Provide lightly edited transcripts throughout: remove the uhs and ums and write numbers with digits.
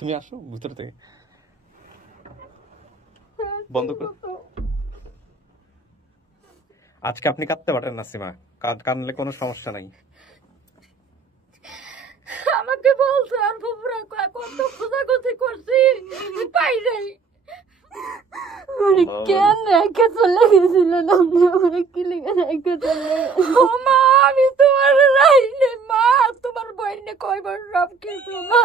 তুমি আসো ভিতর থেকে বন্ধ করে। আজকে আপনি কাঁদতে পারেন নাসিমা, কাঁদলে কোনো সমস্যা নাই। আমাকে বলছে আর ফুপুরা কত খোঁজাখুঁজি করছি পাই নাই। কেন রেখে চলে গেছিল না, কি লেগে রেখে চলে? মা আমি তোমার রাইনে, মা তোমার বইনে কয়বার সব কিছু, মা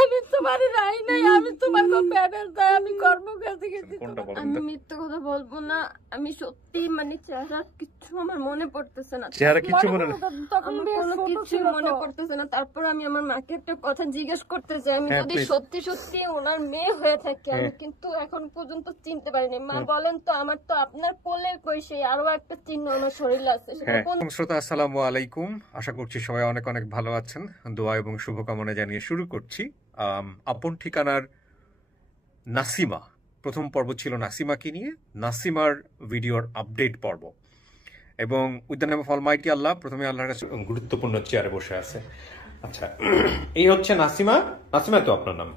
আমি তোমার রাই নাই, আমি তোমার প্যাডের দায় আমি কর্মকাজে গেছি। আমি মিথ্যে কথা বলবো না, আমি সত্যি মানে চেহারা কিছু আমার মনে পড়তেছে না, চেহারা কিছু মনে না, তখন কোনো কিছু মনে পড়তেছে না। তারপর আমি আমার মাকে একটা কথা জিজ্ঞেস করতে চাই, আমি যদি সত্যি সত্যি ওনার মেয়ে হয়ে থাকি, আমি কিন্তু এখন পর্যন্ত চিনতে পারিনি। মা বলেন তো, আমার তো আপনার কোলে কই সেই আরো একটা চিহ্ন আমার শরীরে আছে, সেটা কোন? শ্রোতা আসসালামু আলাইকুম, আশা করছি সবাই অনেক অনেক ভালো আছেন। দোয়া এবং শুভকামনা জানিয়ে শুরু করছি আপন ঠিকানার নাসিমা। প্রথম পর্ব ছিল নাসিমাকে নিয়ে, নাসিমার ভিডিওর আপডেট পর্ব। এবং with the name of almighty Allah, প্রথমে আল্লাহর কাছে গুরুত্বপূর্ণ চেয়ারে বসে আছে। আচ্ছা, এই হচ্ছে নাসিমা। নাসিমা তো আপনার নাম?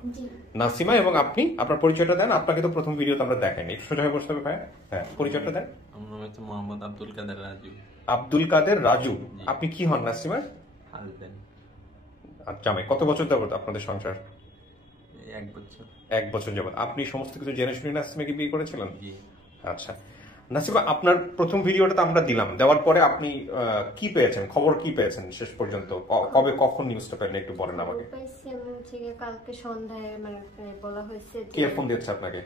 নাসিমা। এবং আপনি আপনার পরিচয়টা দেন। আপনাকে তো প্রথম ভিডিওতে আমরা দেখাইনি, সোজা হয়ে বসতে হবে ভাই। হ্যাঁ, পরিচয়টা দেন। আমার নাম হচ্ছে মোহাম্মদ আব্দুল কাদের রাজু। আব্দুল কাদের রাজু। আপনি কি হন নাসিমার? হাজবেন্ড। আচ্ছা, কত বছর যাবত আপনাদের সংসার? 1 বছর। 1 বছর যাবত। আপনি সমস্ত কিছু জেনে শুনে নাসিমাকে বিয়ে করেছিলেন? জি। আচ্ছা নাসিমা, আপনার প্রথম ভিডিওটা তো আমরা দিলাম, দেওয়ার পরে আপনি কি পেয়েছেন, খবর কি পেয়েছেন শেষ পর্যন্ত? কবে কখন নিউজটা পেলেন একটু বলেন আমাকে। কালকে সন্ধ্যায় মানে বলা হয়েছে। কে ফোন দিয়েছে আপনাকে?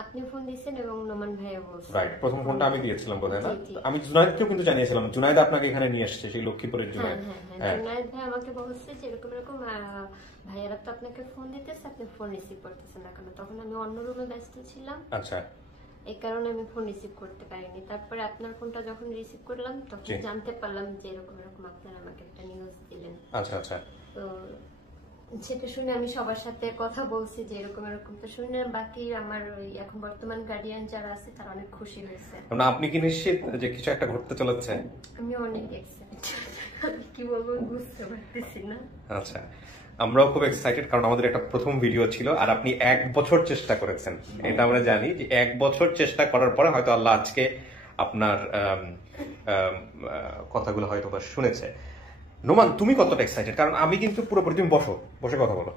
আপনি ফোন দিয়েছেন এবং নোমান ভাইয়া বলছেন। রাইট, প্রথম ফোনটা আমি দিয়েছিলাম বোধহয় না? আমি জুনায়েদকেও কিন্তু জানিয়েছিলাম, জুনায়েদ আপনাকে এখানে নিয়ে এসেছে, সেই লক্ষ্মীপুরের জুনায়েদ। হ্যাঁ, জুনায়েদ ভাই আমাকে বলছে যে এরকম এরকম ভাইয়ারা তো আপনাকে ফোন দিতেছে, আপনি ফোন রিসিভ করতেছেন না কেন? তখন আমি অন্য রুমে ব্যস্ত ছিলাম। আচ্ছা, এই কারণে আমি ফোন রিসিভ করতে পারিনি। তারপরে আপনার ফোনটা যখন রিসিভ করলাম তখন জানতে পারলাম যে এরকম এরকম আপনারা আমাকে একটা নিউজ দিলেন। আচ্ছা আচ্ছা। তো সেটা শুনে আমি সবার সাথে কথা বলছি যে এরকম এরকম। তো শুনে বাকি আমার এখন বর্তমান গার্ডিয়ান যারা আছে তারা অনেক খুশি হয়েছে। মানে আপনি কি নিশ্চিত যে কিছু একটা ঘটতে চলেছে? আমি অনেক এক্সাইটেড, কি বলবো বুঝতে পারতেছি না। আচ্ছা, আমরাও খুব এক্সাইটেড, কারণ আমাদের একটা প্রথম ভিডিও ছিল আর আপনি 1 বছর চেষ্টা করেছেন, এটা আমরা জানি যে 1 বছর চেষ্টা করার পরে হয়তো আল্লাহ আজকে আপনার কথাগুলো হয়তো শুনেছে। নোমান, তুমি কতটা এক্সাইটেড? কারণ আমি কিন্তু পুরোপুরি, তুমি বসে কথা বলো।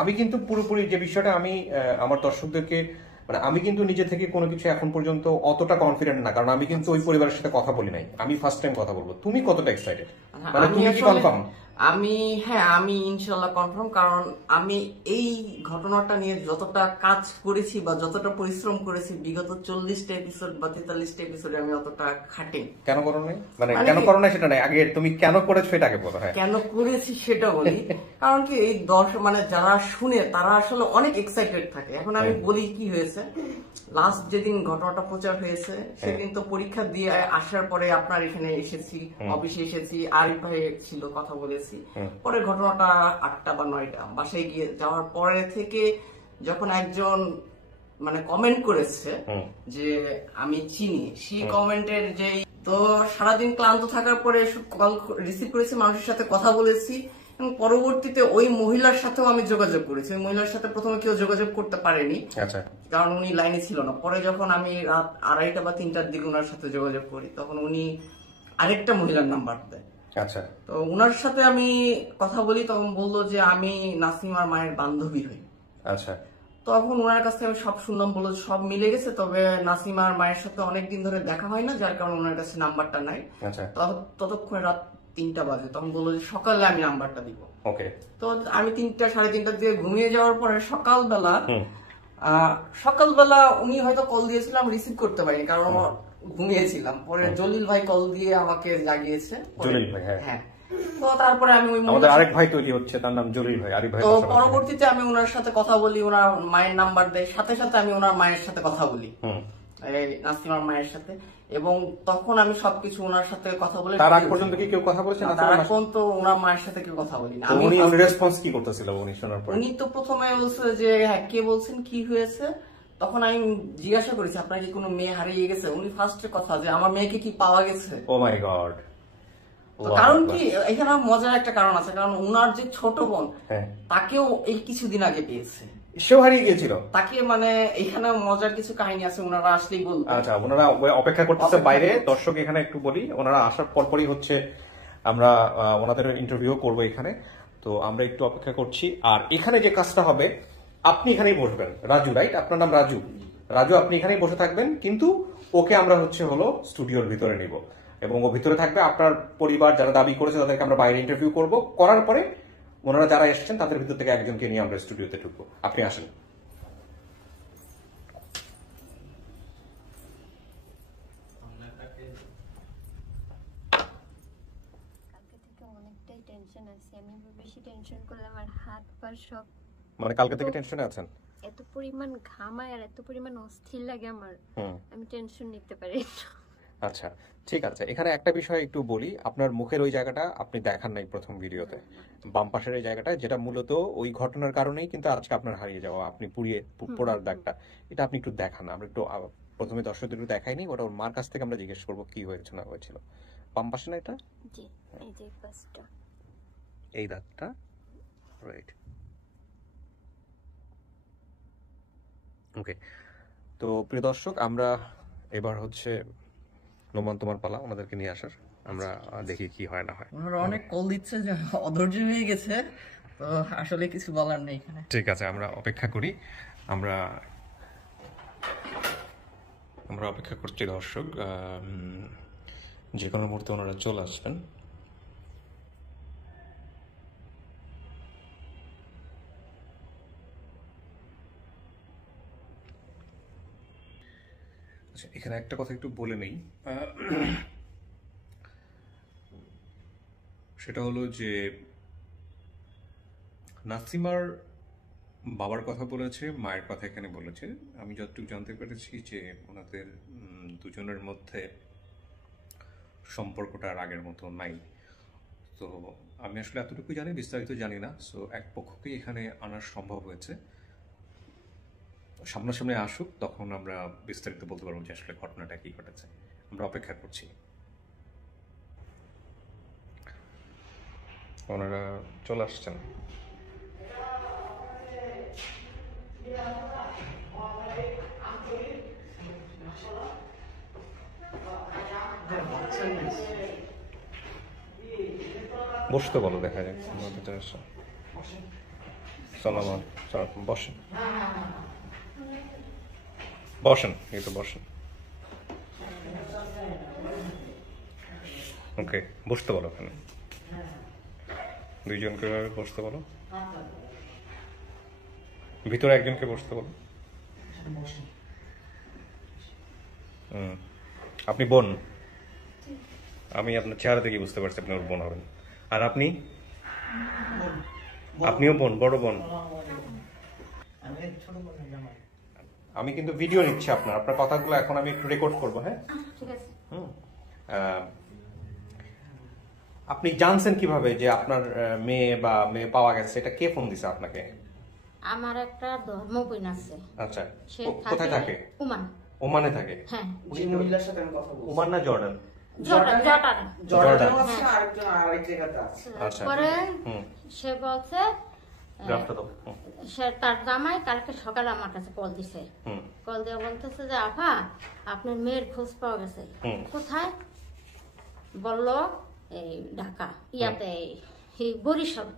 আমি কিন্তু পুরোপুরি যে বিষয়টা, আমি আমার দর্শকদেরকে মানে আমি কিন্তু নিজে থেকে কোনো কিছু এখন পর্যন্ত অতটা কনফিডেন্ট না, কারণ আমি কিন্তু ওই পরিবারের সাথে কথা বলি নাই, আমি ফার্স্ট টাইম কথা বলবো। তুমি কতটা এক্সাইটেড? মানে তুমি কি কনফার্ম? আমি ইনশাল্লাহ কনফার্ম, কারণ আমি এই ঘটনাটা নিয়ে যতটা কাজ করেছি বা যতটা পরিশ্রম করেছি বিগত 40টা এপিসোড বা 43টা এপিসোডে আমি অতটা খাটিনি। কেন করো নাই? মানে কেন করো না সেটা নাই, আগে তুমি কেন করেছো এটা আগে বলো। হ্যাঁ, কেন করেছি সেটা বলি। কারণ কি, এই দর্শক মানে যারা শুনে তারা আসলে অনেক এক্সাইটেড থাকে। এখন আমি বলি কি হয়েছে। লাস্ট যেদিন ঘটনাটা প্রচার হয়েছে সেদিন তো পরীক্ষা দিয়ে আসার পরে আপনার এখানে এসেছি, অফিসে এসেছি, আরিফ ভাই ছিল, কথা বলেছি। পরে ঘটনাটা 8টা বা 9টা বাসায় গিয়ে যাওয়ার পরে থেকে যখন একজন মানে কমেন্ট করেছে যে আমি চিনি, সেই কমেন্টের যে, তো সারাদিন ক্লান্ত থাকার পরে কল রিসিভ করেছি, মানুষের সাথে কথা বলেছি এবং পরবর্তীতে ওই মহিলার সাথেও আমি যোগাযোগ করেছি। ওই মহিলার সাথে প্রথমে কেউ যোগাযোগ করতে পারেনি, কারণ উনি লাইনে ছিল না। পরে যখন আমি রাত 2:30 বা 3টার দিকে ওনার সাথে যোগাযোগ করি তখন উনি আরেকটা মহিলার নাম্বার দেয়। আচ্ছা, তো ওনার সাথে আমি কথা বলি, তখন বললো যে আমি নাসিমার মায়ের বান্ধবী হই। আচ্ছা, তখন ওনার কাছ থেকে আমি সব শুনলাম, বললো সব মিলে গেছে, তবে নাসিমার মায়ের সাথে অনেকদিন ধরে দেখা হয় না, যার কারণে ওনার কাছে নাম্বারটা নাই। ততক্ষণে রাত 3টা বাজে, তখন বললো যে সকালে আমি নাম্বারটা দিব। ওকে। তো আমি 3টা সাড়ে 3টার দিকে ঘুমিয়ে যাওয়ার পরে সকালবেলা উনি হয়তো কল দিয়েছিলাম, রিসিভ করতে পারিনি কারণ ঘুমিয়েছিলাম। পরে জলিল ভাই কল দিয়ে আমাকে জাগিয়েছে। জলিল ভাই? হ্যাঁ। তো তারপরে আমি আমাদের আরেক ভাই তৈরি হচ্ছে, তার নাম জলিল ভাই, আরিফ ভাই। তো পরবর্তীতে আমি ওনার সাথে কথা বলি, ওনার মায়ের নাম্বার দেয়, সাথে সাথে আমি ওনার মায়ের সাথে কথা বলি, নাসিমার মায়ের সাথে। এবং তখন আমি সবকিছু ওনার সাথে কথা বলি। তার আগ পর্যন্ত কি কেউ কথা বলেছে না? তার আগ পর্যন্ত ওনার মায়ের সাথে কেউ কথা বলি না। উনি রেসপন্স কি করতেছিল উনি শোনার পর? উনি তো প্রথমে বলছে যে হ্যাঁ, কে বলছেন, কি হয়েছে? তখন আমি জিজ্ঞাসা করেছি আপনার কি কোনো মেয়ে হারিয়ে গেছে? উনি ফার্স্টে কথা যে আমার মেয়েকে কি পাওয়া গেছে। ও মাই গড, ও তো কারণ কি এখানে মজার একটা কারণ আছে, কারণ উনার যে ছোট বোন তাকেও এই কিছুদিন আগে পেয়েছে, সেও হারিয়ে গিয়েছিল। তাকে মানে এখানে মজার কিছু কাহিনী আছে, ওনারা আসলেই বলবো। আচ্ছা, ওনারা অপেক্ষা করতেছে বাইরে। দর্শক এখানে একটু বলি, ওনারা আসার পরপরই হচ্ছে আমরা ওনাদের ইন্টারভিউ করবো এখানে, তো আমরা একটু অপেক্ষা করছি। আর এখানে যে কাজটা হবে, আপনি এখানেই বসবেন, রাজু, রাইট? আপনার নাম রাজু। রাজু, আপনি এখানেই বসে থাকবেন, কিন্তু ওকে আমরা হলো স্টুডিওর ভিতরে নিব, এবং ও ভিতরে থাকবে। আপনার পরিবার যারা দাবি করেছে তাদেরকে আমরা বাইরে ইন্টারভিউ করব, করার পরে ওনারা যারা এসেছেন তাদের ভিতর থেকে একজনকে নিয়ে আমরা স্টুডিওতে ঢুকবো। আপনি আসেন। অনেকটাই টেনশন আছে, আমি বেশি টেনশন করলে আমার হাত পা সব, মানে কালকে থেকে টেনশনে আছেন? এত পরিমাণ ঘামায় আর এত পরিমাণ অস্থির লাগে আমার, আমি টেনশন নিতে পারি না। আচ্ছা, ঠিক আছে। এখানে একটা বিষয় একটু বলি, আপনার মুখের ওই জায়গাটা আপনি দেখান নাই প্রথম ভিডিওতে, বাম পাশের এই জায়গাটা, যেটা মূলত ওই ঘটনার কারণেই কিন্তু আজকে আপনার হারিয়ে যাওয়া, আপনি পোড়ার দাগটা, এটা আপনি একটু দেখান। আমরা একটু প্রথমে দর্শকদের একটু দেখাইনি, ওটা ওর মার কাছ থেকে আমরা জিজ্ঞেস করবো কি হয়েছে না হয়েছিল। বাম পাশে না এটা? জি, এই যে পাশটা, এই দাগটা, রাইট। ওকে, তো প্রিয় দর্শক, আমরা এবার হচ্ছে নোমান, তোমার পালা ওনাদেরকে নিয়ে আসার। আমরা দেখি কি হয় না হয়। ওনারা অনেক কল দিচ্ছে যে অধৈর্য হয়ে গেছে, তো আসলে কিছু বলার নেই এখানে। ঠিক আছে, আমরা অপেক্ষা করি। আমরা অপেক্ষা করছি দর্শক, যে কোনো মুহূর্তে ওনারা চলে আসবেন। আচ্ছা, এখানে একটা কথা একটু বলে নেই, সেটা হলো যে নাসিমার বাবার কথা বলেছে, মায়ের কথা এখানে বলেছে। আমি যতটুকু জানতে পেরেছি যে ওনাদের দুজনের মধ্যে সম্পর্কটা আর আগের মতো নাই। তো আমি আসলে এতটুকু জানি, বিস্তারিত জানি না। সো এক পক্ষকেই এখানে আনার সম্ভব হয়েছে, সামনাসামনি আসুক, তখন আমরা বিস্তারিত বলতে পারবো যে আসলে ঘটনাটা কি ঘটেছে। আমরা অপেক্ষা করছি। ওনারা চলে আসছেন। বসতে বলো, দেখা যাক। সালাম, বসেন বসেন, এই তো বসেন। ওকে, বসতে বলো, ওখানে দুইজনকে বসতে বলো, ভিতরে একজনকে বসতে বলো। আপনি বোন? আমি আপনার চেহারা থেকে বুঝতে পারছি আপনি ওর বোন হবেন। আর আপনি? আপনিও বোন, বড় বোন? আমি কিন্তু ভিডিও নিচ্ছি আপনার কথাগুলো এখন আমি একটু রেকর্ড করবো। হ্যাঁ, আপনি জানছেন কিভাবে যে আপনার মেয়ে পাওয়া গেছে? এটা কে ফোন দিছে আপনাকে? আমার একটা ধর্মবোন আছে। আচ্ছা, সে কোথায় থাকে? ওমান। ওমানে থাকে? হ্যাঁ। ওই মহিলার সাথে আমি কথা বলছি। ওমান না জর্ডান? জর্ডান আছে, আরেকজন আরেক জায়গাতে আছে। আচ্ছা, পরে সে বলছে সে তার জামাই কালকে সকালে আমার কাছে কল দিছে। কল দিয়ে বলতেছে যে আফা, আপনার মেয়ের খোঁজ পাওয়া গেছে। কোথায়? বললো এই ঢাকা, ইয়াতে বরিশাল।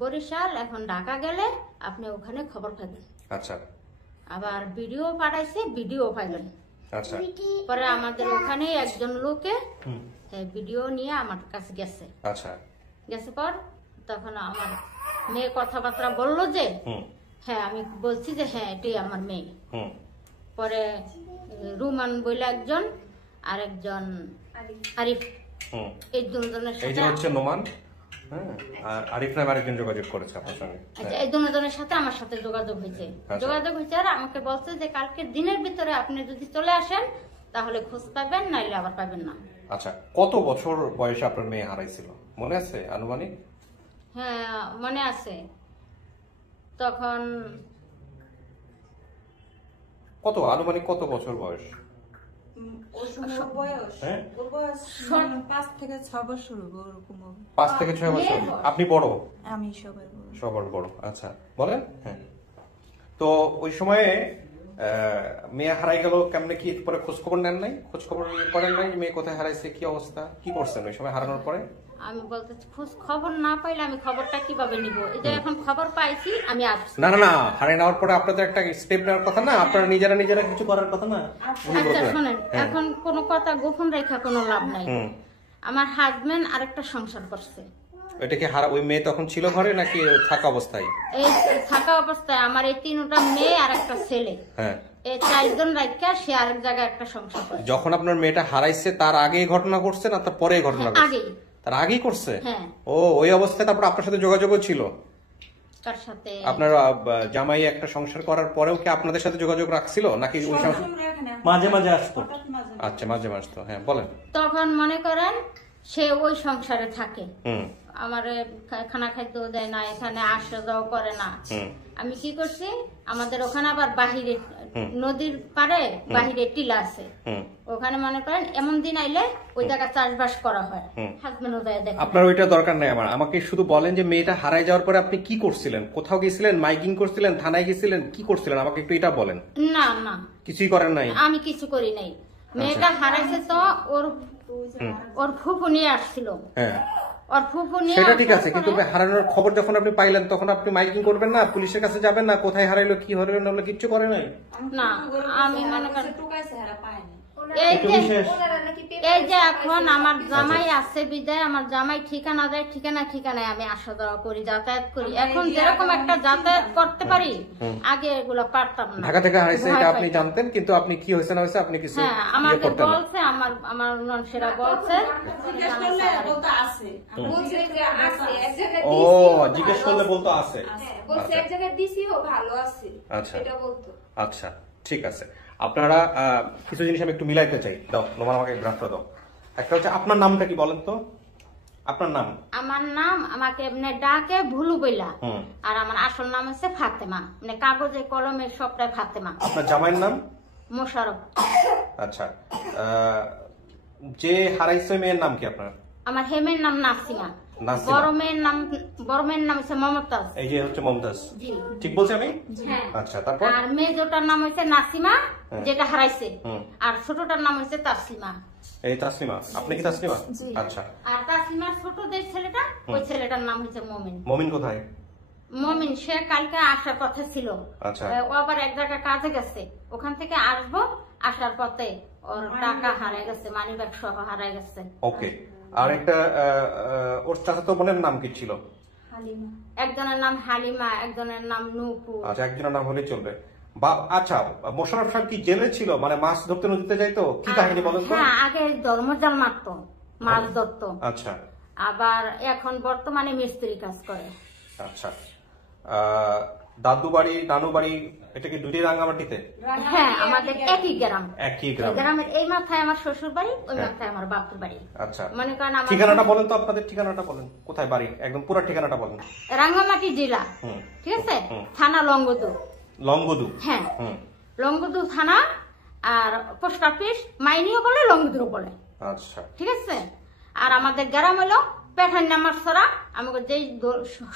বরিশাল। এখন ঢাকা গেলে আপনি ওখানে খবর পাবেন। আচ্ছা। আবার ভিডিও পাঠাইছে, ভিডিও পাইলেন। আচ্ছা। পরে আমাদের ওখানে একজন লোকে ভিডিও নিয়ে আমার কাছে গেছে। আচ্ছা। গেছে পর তখন আমার মেয়ে কথাবার্তা বললো যে হ্যাঁ, আমি বলছি যে হ্যাঁ এটাই আমার মেয়ে। পরে রুমান বলে একজন, আর একজন আরিফ, এই দুজনের এই যে হচ্ছে নোমান, আর আরিফ নামে আরেকজন যোগাযোগ করেছে আপনার সঙ্গে। আচ্ছা, এই দুজনের সাথে আমার সাথে যোগাযোগ হয়েছে। আর আমাকে বলছে যে কালকে দিনের ভিতরে আপনি যদি চলে আসেন তাহলে খোঁজ পাবেন, নাইলে আবার পাবেন না। আচ্ছা, কত বছর বয়সে আপনার মেয়ে হারাইছিল মনে আছে আনুমানিক? হ্যাঁ, মনে আছে। তখন আনুমানিক কত বছর বয়স? হ্যাঁ? 5 থেকে 6 বছর হবে ওরকম হবে। 5 থেকে 6 বছর। আপনি বড়? আমি সবার বড়। সবার বড়। আচ্ছা, বলেন। হ্যাঁ, তো ওই সময়ে মেয়ে হারাই গেল কেমনে, কি পরে খোঁজ খবর নেন নাই? খোঁজ খবর করেন নাই মেয়ে কোথায় হারাইছে, কি অবস্থা, কি করছেন ওই সময় হারানোর পরে? আমি বলতে খোঁজ খবর না পাইলে আমি খবরটা কিভাবে নিব? এই যে এখন খবর পাইছি আমি আসছি। না না না, হারাই নেওয়ার পরে আপনাদের একটা স্টেপ নেওয়ার কথা না, আপনারা নিজেরা নিজেরা কিছু করার কথা না? আচ্ছা শোনেন, এখন কোনো কথা গোপন রেখা কোনো লাভ নাই। আমার হাজবেন্ড আরেকটা সংসার করছে। এটা কি ওই মেয়ে তখন ছিল ঘরে নাকি থাকা অবস্থায়? এই থাকা অবস্থায় আমার এই 3টা মেয়ে আর একটা ছেলে, হ্যাঁ, এই 4 জন রাইখা সে আরেক জায়গায় একটা সংসার করে। যখন আপনার মেয়েটা হারাইছে তার আগেই ঘটনা ঘটছে না তার পরে ঘটনা ঘটছে? আগেই। তার আগেই করছে? হ্যাঁ। ও, ওই অবস্থায় তারপর আপনার সাথে যোগাযোগও ছিল? তার সাথে আপনার জামাই একটা সংসার করার পরেও কি আপনাদের সাথে যোগাযোগ রাখছিল নাকি ওই মাঝে মাঝে আসতো? আচ্ছা, মাঝে মাঝে আসতো। হ্যাঁ, বলেন। তখন মনে করেন সে ওই সংসারে থাকে, আমার খানা খাইতেও দেয় না, এখানে আসা যাওয়া করে না। আমি কি করছি, আমাদের ওখানে আবার বাহিরে নদীর পারে বাহিরে টিলা আছে, ওখানে মনে করেন এমন দিন আইলে ওই জায়গায় চাষবাস করা হয়। হাজবেন্ডও যায় দেখে। আপনার ওইটা দরকার নাই আমার, আমাকে শুধু বলেন যে মেয়েটা হারাই যাওয়ার পরে আপনি কি করছিলেন? কোথাও গেছিলেন, মাইকিং করছিলেন, থানায় গেছিলেন, কি করছিলেন? আমাকে একটু এটা বলেন। না না, কিছুই করেন নাই? আমি কিছু করি নাই। মেয়েটা হারাইছে তো ওর ফুফু নিয়ে আসছিল। হ্যাঁ, ওর ফুফু নিয়ে সেটা ঠিক আছে, কিন্তু হারানোর খবর যখন আপনি পাইলেন তখন আপনি মাইকিং করবেন না, পুলিশের কাছে যাবেন না, কোথায় হারাইলো কি হারাইলো না কিচ্ছু করে নাই? না, আমি মনে করেন এই যে এখন আমার জামাই আছে বিদায়, আমার জামাই ঠিকানা দেয়, ঠিকানায় আমি আসা যাওয়া করি, যাতায়াত করি। এখন যেরকম একটা যাতায়াত করতে পারি, আগে এগুলো পারতাম না। ঢাকা থেকে হারাইছে এটা আপনি জানতেন, কিন্তু আপনি কি হয়েছে না হয়েছে আপনি কিছু আমাকে বলছে, আমার ননসেরা বলছে। ও, জিজ্ঞেস করলে বলতো আছে। আচ্ছা, ঠিক আছে। আপনারা কিছু জিনিস আমি একটু মিলাইতে চাই। দাও নোমান, আমাকে গ্রাফটা দাও। একটা হচ্ছে আপনার নামটা কি বলেন তো? আপনার নাম? আমার নাম, আমাকে এমনি ডাকে ভুলু বইলা, আর আমার আসল নাম হচ্ছে ফাতেমা, মানে কাগজে কলমে সবটাই ফাতেমা। আপনার জামাইয়ের নাম? মোশারফ। আচ্ছা, যে হারাইছে মেয়ের নাম কি আপনার? আমার হেমের নাম নাসিমা। বড় মেয়ের নাম হচ্ছে মমতাজ। এই যে হচ্ছে মমতাজ, ঠিক বলছি আমি? হ্যাঁ। আচ্ছা, তারপর? আর মেজোটার নাম হচ্ছে নাসিমা, যেটা হারাইছে, আর ছোটটার নাম হচ্ছে তাসলিমা। এই তাসলিমা, আপনি কি তাসলিমা? আচ্ছা। আর তাসলিমার ছোট যে ছেলেটা, ওই ছেলেটার নাম হচ্ছে মমিন। মমিন কোথায়? মমিন সে কালকে আসার কথা ছিল। আচ্ছা। ও আবার এক জায়গায় কাজে গেছে, ওখান থেকে আসবো, আসার পথে ওর টাকা হারাই গেছে, মানি ব্যাগ সহ হারাই গেছে। ওকে। আর একটা ওর চাচাতো বোনের নাম কি ছিল? হালিমা। একজনের নাম হালিমা, একজনের নাম নূপুর। আচ্ছা, একজনের নাম হলেই চলবে। আচ্ছা, মোশাররফ সাহেব কি জেলে ছিল, মানে মাছ ধরতে নদীতে যাইতো, কি কাহিনী বলেন তো? হ্যাঁ, আগে ধর্মজাল মারতো, মাছ ধরতো। আচ্ছা। আবার এখন বর্তমানে মিস্ত্রি কাজ করে। আচ্ছা, দাদু বাড়ি নানু বাড়ি এটা কি দুটি রাঙ্গামাটিতে? হ্যাঁ, আমাদের একই গ্রাম। একই গ্রাম। গ্রামের এই মাথায় আমার শ্বশুর বাড়ি, ওই মাথায় আমার বাপুর বাড়ি। আচ্ছা, মনে করেন আমার ঠিকানাটা বলেন তো, আপনাদের ঠিকানাটা বলেন, কোথায় বাড়ি, একদম পুরো ঠিকানাটা বলেন। রাঙ্গামাটি জেলা, ঠিক আছে, থানা লঙ্গদু। লঙ্গদু? হ্যাঁ, লঙ্গদু থানা। আর পোস্ট অফিস মাইনিও বলে, লঙ্গদুও বলে। আচ্ছা, ঠিক আছে। আর আমাদের গ্রাম হলো পেঠান নামার সরা, আমাকে যেই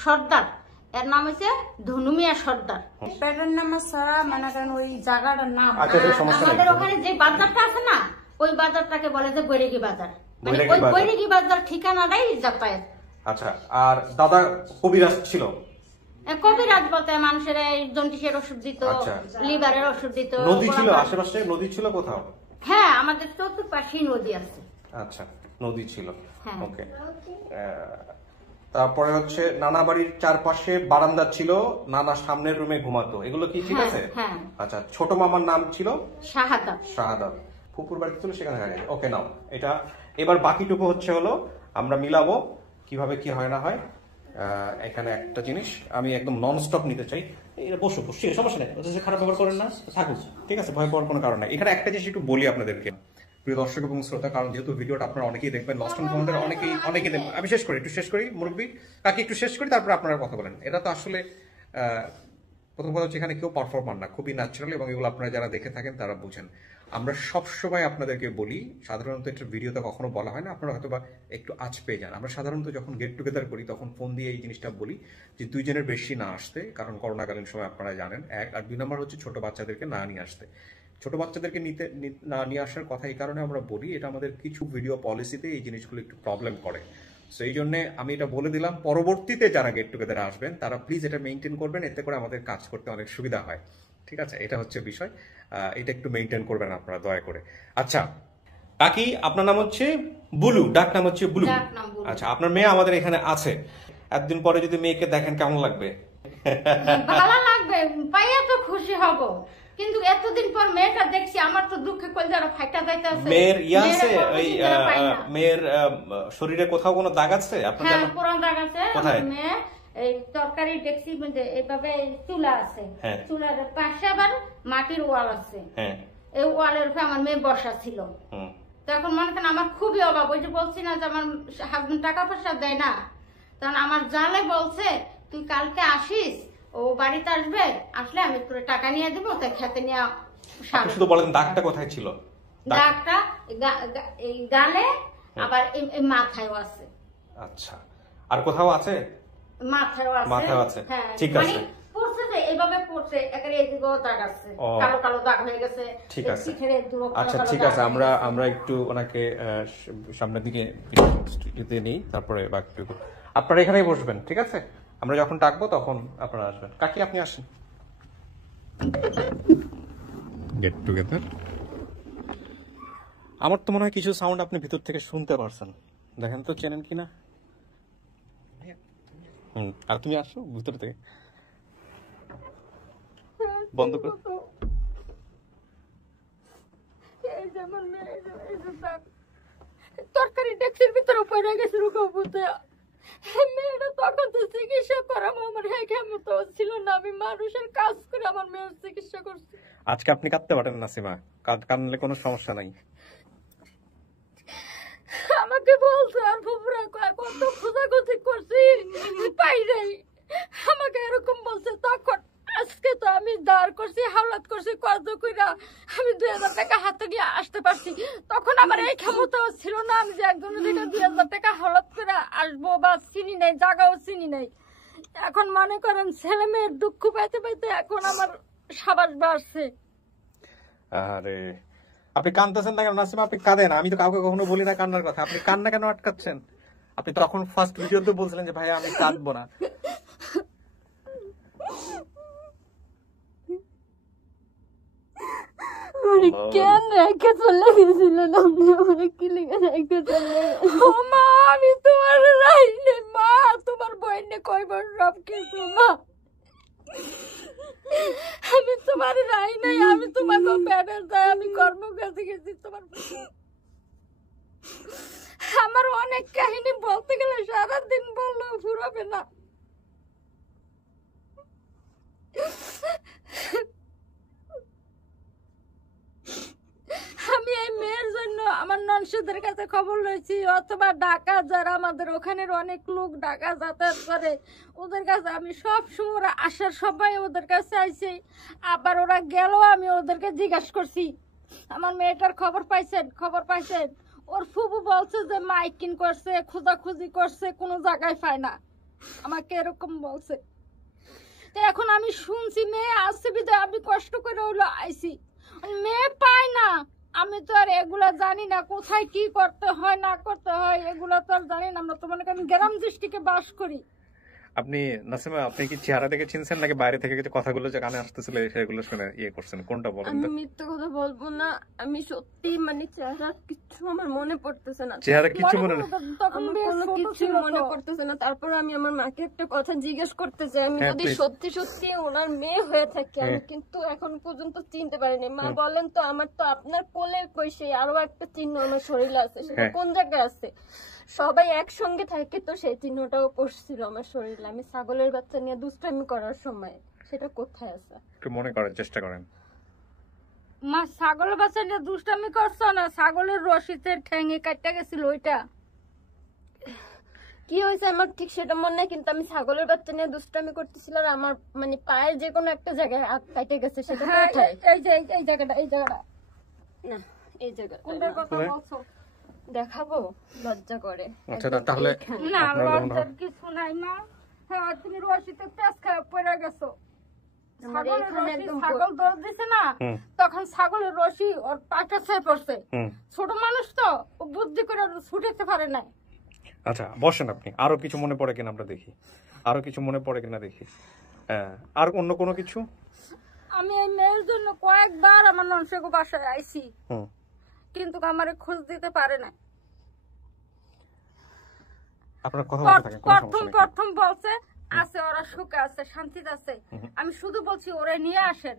সর্দার, এর নাম হচ্ছে ধনুমিয়া সর্দার। প্যাটার্ন নাম্বার সারা মানে ওই জায়গাটার নাম। আমাদের ওখানে যে বাজারটা আছে না, ওই বাজারটাকে বলে যে বৈরাগী বাজার, মানে ওই বৈরাগী বাজার ঠিকানাটাই যাতায়াত। আচ্ছা, আর দাদা কবিরাজ ছিল? কবিরাজ বলতে মানুষের জন্ডিসের ওষুধ দিত, লিভারের ওষুধ দিত। নদী ছিল আশেপাশে? নদী ছিল কোথাও? হ্যাঁ, আমাদের চতুর্পাশেই নদী আছে। আচ্ছা, নদী ছিল। ওকে। তারপরে হচ্ছে নানা বাড়ির চারপাশে বারান্দা ছিল, নানা সামনের রুমে ঘুমাতো, এগুলো কি ঠিক আছে? আচ্ছা, ছোট মামার নাম ছিল শাহাদাত। শাহাদাত। ফুপুর বাড়ি ছিল সেখানে হারিয়ে। ওকে, নাও এটা। এবার বাকিটুকু হচ্ছে হলো আমরা মিলাবো কিভাবে কি হয় না হয়। এখানে একটা জিনিস আমি একদম নন স্টপ নিতে চাই। বসো, সমস্যা নেই, খারাপ ব্যবহার করেন না, থাকুক, ঠিক আছে, ভয় পাওয়ার কোনো কারণ নাই। এখানে একটা জিনিস একটু বলি আপনাদেরকে, প্রিয় দর্শক এবং শ্রোতা, কারণ যেহেতু ভিডিওটা আপনারা অনেকেই দেখবেন, লস্ট অ্যান্ড ফাউন্ডের অনেকেই দেখবেন। আমি শেষ করি মুরব্বী কাকে একটু শেষ করি, তারপর আপনারা কথা বলেন। এটা তো আসলে প্রথম কথা হচ্ছে এখানে কেউ পারফর্মার না, খুবই ন্যাচারাল, এবং এগুলো আপনারা যারা দেখে থাকেন তারা বুঝেন। আমরা সবসময় আপনাদেরকে বলি, সাধারণত একটা ভিডিওতে কখনো বলা হয় না, আপনারা হয়তো বা একটু আঁচ পেয়ে যান। আমরা সাধারণত যখন গেট টুগেদার করি তখন ফোন দিয়ে এই জিনিসটা বলি যে 2 জনের বেশি না আসতে, কারণ করোনাকালীন সময় আপনারা জানেন। আর 2 নম্বর হচ্ছে ছোট বাচ্চাদেরকে না নিয়ে আসতে। ছোট বাচ্চাদেরকে না নিয়ে আসার কথা এই কারণে আমরা বলি, এটা আমাদের কিছু ভিডিও পলিসিতে এই জিনিসগুলো একটু প্রবলেম করে। সো এই জন্য আমি এটা বলে দিলাম, পরবর্তীতে যারা গেট টুগেদারে আসবেন তারা প্লিজ এটা মেনটেন করবেন, এতে করে আমাদের কাজ করতে অনেক সুবিধা হয়। ঠিক আছে, এটা হচ্ছে বিষয়, এটা একটু মেনটেন করবেন আপনারা দয়া করে। আচ্ছা কাকি, আপনার নাম হচ্ছে বুলু, ডাক নাম হচ্ছে বুলু। আচ্ছা, আপনার মেয়ে আমাদের এখানে আছে, একদিন পরে যদি মেয়েকে দেখেন কেমন লাগবে? ভালো লাগবে, পাইয়া তো খুশি হব, কিন্তু এতদিন পর মেয়েটা দেখছি আমার তো দুঃখে কলজারা ফাইটা যাইতেছে। মেয়ের আছে ওই মেয়ের শরীরে কোথাও কোনো দাগ আছে আপনার জানা? হ্যাঁ, পুরান দাগ আছে। কোথায়? মেয়ে এই তরকারি ডেকসি মধ্যে এইভাবে চুলা আছে, চুলার পাশে আবার মাটির ওয়াল আছে, এই ওয়ালের উপরে আমার মেয়ে বসা ছিল। তখন মনে করেন আমার খুবই অভাব, ওই যে বলছি না যে আমার হাজবেন্ড টাকা পয়সা দেয় না, তখন আমার জালে বলছে তুই কালকে আসিস, ও বাড়িতে আসবে, আসলে আমি তোর টাকা নিয়ে দেবো, তাই খেতে নিয়ে। শুধু বলেন দাগটা কোথায় ছিল? দাগটা এই গালে, আবার এই মাথায়ও আছে। আচ্ছা, আর কোথাও আছে? মাথায়ও আছে। হ্যাঁ, ঠিক আছে। পড়ছে যে এইভাবে পড়ছে, একেবারে এদিকেও দাগ আছে, কালো কালো দাগ হয়ে গেছে। ঠিক আছে, আচ্ছা ঠিক আছে, আমরা একটু ওনাকে সামনের দিকে নেই, তারপরে বাকিটুকু আপনারা এখানেই বসবেন। ঠিক আছে, আমরা যখন ডাকবো তখন আপনারা আসবেন। কাকি আপনি আসেন। গেট টুগেদার, আমার তো মনে হয় কিছু সাউন্ড আপনি ভিতর থেকে শুনতে পারছেন, দেখেন তো চেনেন কিনা। আর তুমি আসো ভিতর থেকে, বন্ধ করো। তরকারি ডেক্সির ভিতরে পড়ে গেছে, মেয়েটা তখন তো চিকিৎসা করাবো, আমার ক্ষমতা ছিল না, আমি মানুষের কাজ করে আমার মেয়ের চিকিৎসা করছি। আজকে আপনি কাঁদতে পারেন নাসিমা, কাঁদলে কোনো সমস্যা নাই। আমাকে বলছে আর ফুফুরা কত খোঁজাখুঁজি করছি, পাই নাই, আমাকে এরকম বলছে। তখন আজকে তো আমি দাঁড় করছি, হাওলাত করছি, কত কইরা আমি 2000 টাকা হাতে নিয়ে আসতে পারছি। তখন আমার এই ক্ষমতাও ছিল না, আমি যে একজনের থেকে 2000 টাকা হাওলাত করে আসবো, বা চিনি নাই, জায়গাও চিনি নাই। এখন মনে করেন ছেলে মেয়ের দুঃখ পাইতে পাইতে এখন আমার সাবাস বাড়ছে। আরে আপনি কাঁদতেছেন না কেন নাসিমা? আপনি কাঁদেন, আমি তো কাউকে কখনো বলি না কান্নার কথা, আপনি কান্না কেন আটকাচ্ছেন? আপনি তখন ফার্স্ট ভিডিওতে বলছিলেন যে ভাইয়া আমি কাঁদবো না। কেন রেখে চলে গেছিলেন আপনি? আমার কি লেগে রেখে চলে? মা আমি তোমার রাইনে, মা তোমার বইনে কইবার সব কিছু, মা আমি তোমার রাই নাই, আমি তোমাকে প্যাডের যাই, আমি কর্মকাজে গেছি। তোমার আমার অনেক কাহিনী বলতে গেলে সারাদিন বললেও ফুরাবে না। আমি এই মেয়ের জন্য আমার ননসদের কাছে খবর লইছি, অথবা ঢাকা যারা আমাদের ওখানের অনেক লোক ঢাকা যাতায়াত করে, ওদের কাছে আমি সব সময় আসার সবাই ওদের কাছে আইছি। আবার ওরা গেল, আমি ওদেরকে জিজ্ঞাসা করছি আমার মেয়েটার খবর পাইছেন, খবর পাইছেন? ওর ফুবু বলছে যে মাইকিং করছে, খোঁজাখুঁজি করছে, কোনো জায়গায় পায় না, আমাকে এরকম বলছে। তো এখন আমি শুনছি মেয়ে আসছে বিধায় আমি কষ্ট করে হলো আইছি, মেয়ে পায় না। আমি তো আর এগুলা জানি না, কোথায় কি করতে হয় না করতে হয় এগুলা তো আর জানি না। আমরা তো মনে করেন গ্রাম দৃষ্টিকে বাস করি। আপনি নাসিমা, আপনি কি চেহারা দেখে চিনছেন নাকি বাইরে থেকে কিছু কথাগুলো যে কানে আসতেছিল সেগুলো শুনে ইয়ে করছেন, কোনটা বলেন? আমি মিথ্যা কথা বলবো না, আমি সত্যি মানে চেহারা কিছু আমার মনে পড়তেছে না, চেহারা কিছু মনে না, তখন কোনো কিছু মনে পড়তেছে না। তারপর আমি আমার মাকে একটা কথা জিজ্ঞেস করতে চাই, আমি যদি সত্যি সত্যি ওনার মেয়ে হয়ে থাকি, আমি কিন্তু এখন পর্যন্ত চিনতে পারিনি। মা বলেন তো, আমার তো আপনার কোলে কইছে আরো একটা চিহ্ন আমার শরীরে আছে, সেটা কোন জায়গায় আছে? সবাই একসঙ্গে থাকে তো সেই চিহ্নটাও পড়ছিল আমার শরীরে। আমি ছাগলের বাচ্চা নিয়ে দুষ্টামি করার সময় সেটা কোথায় আছে একটু মনে করার চেষ্টা করেন। মা ছাগলের বাচ্চা নিয়ে দুষ্টামি করছো না? ছাগলের রশিতে ঠ্যাঙে কাটতে গেছিল, ওইটা কি হয়েছে আমার ঠিক সেটা মনে নেই, কিন্তু আমি ছাগলের বাচ্চা নিয়ে দুষ্টামি করতেছিল আর আমার মানে পায়ের যে কোনো একটা জায়গায় কাটে গেছে। সেটা কোথায়? এই যে এই জায়গাটা, এই জায়গাটা না এই জায়গা কোনটার কথা বলছো? দেখাবো, লজ্জা করে। আচ্ছা তাহলে না আপনার লজ্জার কিছু নাই মা। হ্যাঁ তুমি রশিতে পেঁচ খারাপ পড়ে গেছো। আমার ছাগলের এখানে রশি, একদম ছাগল দৌড় দিছে না, তখন ছাগলের রশি ওর পাটা ছেয়ে পড়ছে। ছোট মানুষ তো, ও বুদ্ধি করে ছুটেতে পারে না। আচ্ছা বসেন আপনি, আরো কিছু মনে পড়ে কিনা আমরা দেখি, আরো কিছু মনে পড়ে কিনা দেখি। আর অন্য কোনো কিছু? আমি এই মেয়ের জন্য কয়েকবার আমার ননসেগো বাসায় আইছি, কিন্তু আমার খোঁজ দিতে পারে না। আপনার কথা বলতে থাকেন, কোনো সমস্যা নেই। প্রথম বলছে আছে, ওরা সুখে আছে, শান্তিতে আছে। আমি শুধু বলছি ওরে নিয়ে আসেন,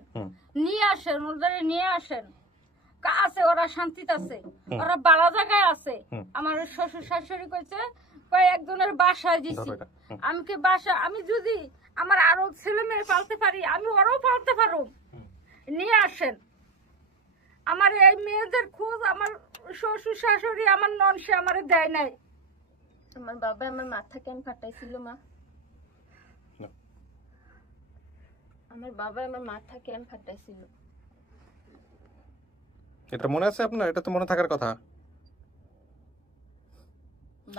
নিয়ে আসেন, ওদের নিয়ে আসেন। আছে ওরা শান্তিতে আছে, ওরা বালা জায়গায় আছে। আমার শ্বশুর শাশুড়ি কইছে একজনের বাসায় দিছি। আমি কি বাসা, আমি যদি আমার আরো ছেলে মেয়ে পালতে পারি, আমি ওরাও পালতে পারো। নিয়ে আসেন। আমার এই মেয়েদের খোঁজ আমার শ্বশুর শাশুড়ি, আমার ননসে আমারে দেয় নাই। আমার বাবা আমার মাথা কেন ফাটাইছিল মা? আমার বাবা আমার মাথা কেন ফাটাইছিল? এটা মনে আছে আপনার? এটা তো মনে থাকার কথা।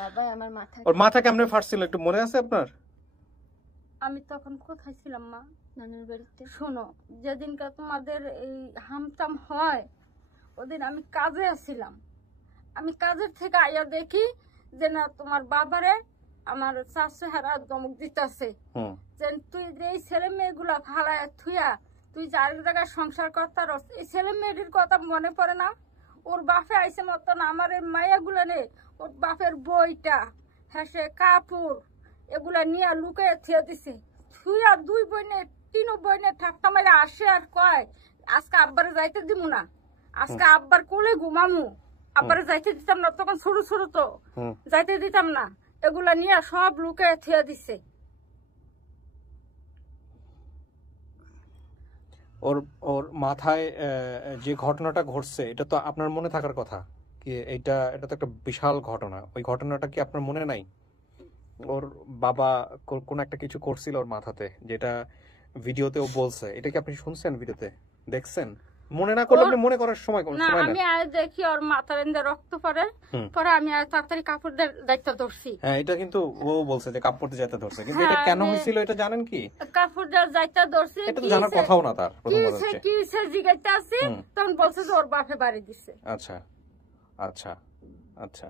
বাবা আমার মাথা, ওর মাথা কেমনে ফাটছিল একটু মনে আছে আপনার? আমি তখন কোথায় ছিলাম মা? নানুর বাড়িতে। শোনো, যেদিনকার তোমাদের এই হামটাম হয় ওদিন আমি কাজে আসছিলাম। আমি কাজের থেকে আইয়া দেখি যে না তোমার বাবারে আমার শাশু হারা দমক দিতেছে, যে তুই যে এই ছেলে মেয়েগুলা ভাড়ায় থুয়া তুই যে আরেক জায়গায় সংসার করতার, এই ছেলে মেয়েটির কথা মনে পড়ে না? ওর বাপে আইসে মতন আমার এই মায়াগুলো নে, ওর বাপের বইটা, হ্যাঁ কাপড় এগুলা নিয়ে লুকে থুয়ে দিছে। থুয়া দুই বইনে তিন বইনে ঠাক্কা মারে আসে আর কয় আজকে আব্বারে যাইতে দিব না, আজকে আব্বার কোলে ঘুমামু। আব্বারে যাইতে দিতাম না, তখন ছোট ছোট তো, যাইতে দিতাম না। এগুলা নিয়ে সব লুকে থুয়ে দিছে। ওর ওর মাথায় যে ঘটনাটা ঘটছে এটা তো আপনার মনে থাকার কথা কি? এটা তো একটা বিশাল ঘটনা। ওই ঘটনাটা কি আপনার মনে নাই? ওর বাবা কোন একটা কিছু করছিল ওর মাথাতে, যেটা ভিডিওতে ও বলছে। এটা কি আপনি শুনছেন, ভিডিওতে দেখছেন? মনে না করলে আপনি মনে করার সময় না, আমি আজ দেখি ওর মাথার এন্দে রক্ত পড়ে, পরে আমি আর তাড়াতাড়ি কাপড় দায়িত্ব ধরছি। হ্যাঁ, এটা কিন্তু ও বলছে যে কাপড় দিয়ে যাইতে ধরছে, কিন্তু এটা কেন হয়েছিল এটা জানেন কি? কাপড় দায়িত্ব ধরছি, এটা তো জানার কথাও না তার। প্রথম কথা হচ্ছে কি সে জিগাইতে আছে, তখন বলছে যে ওর বাপে বাড়ি দিছে। আচ্ছা আচ্ছা আচ্ছা,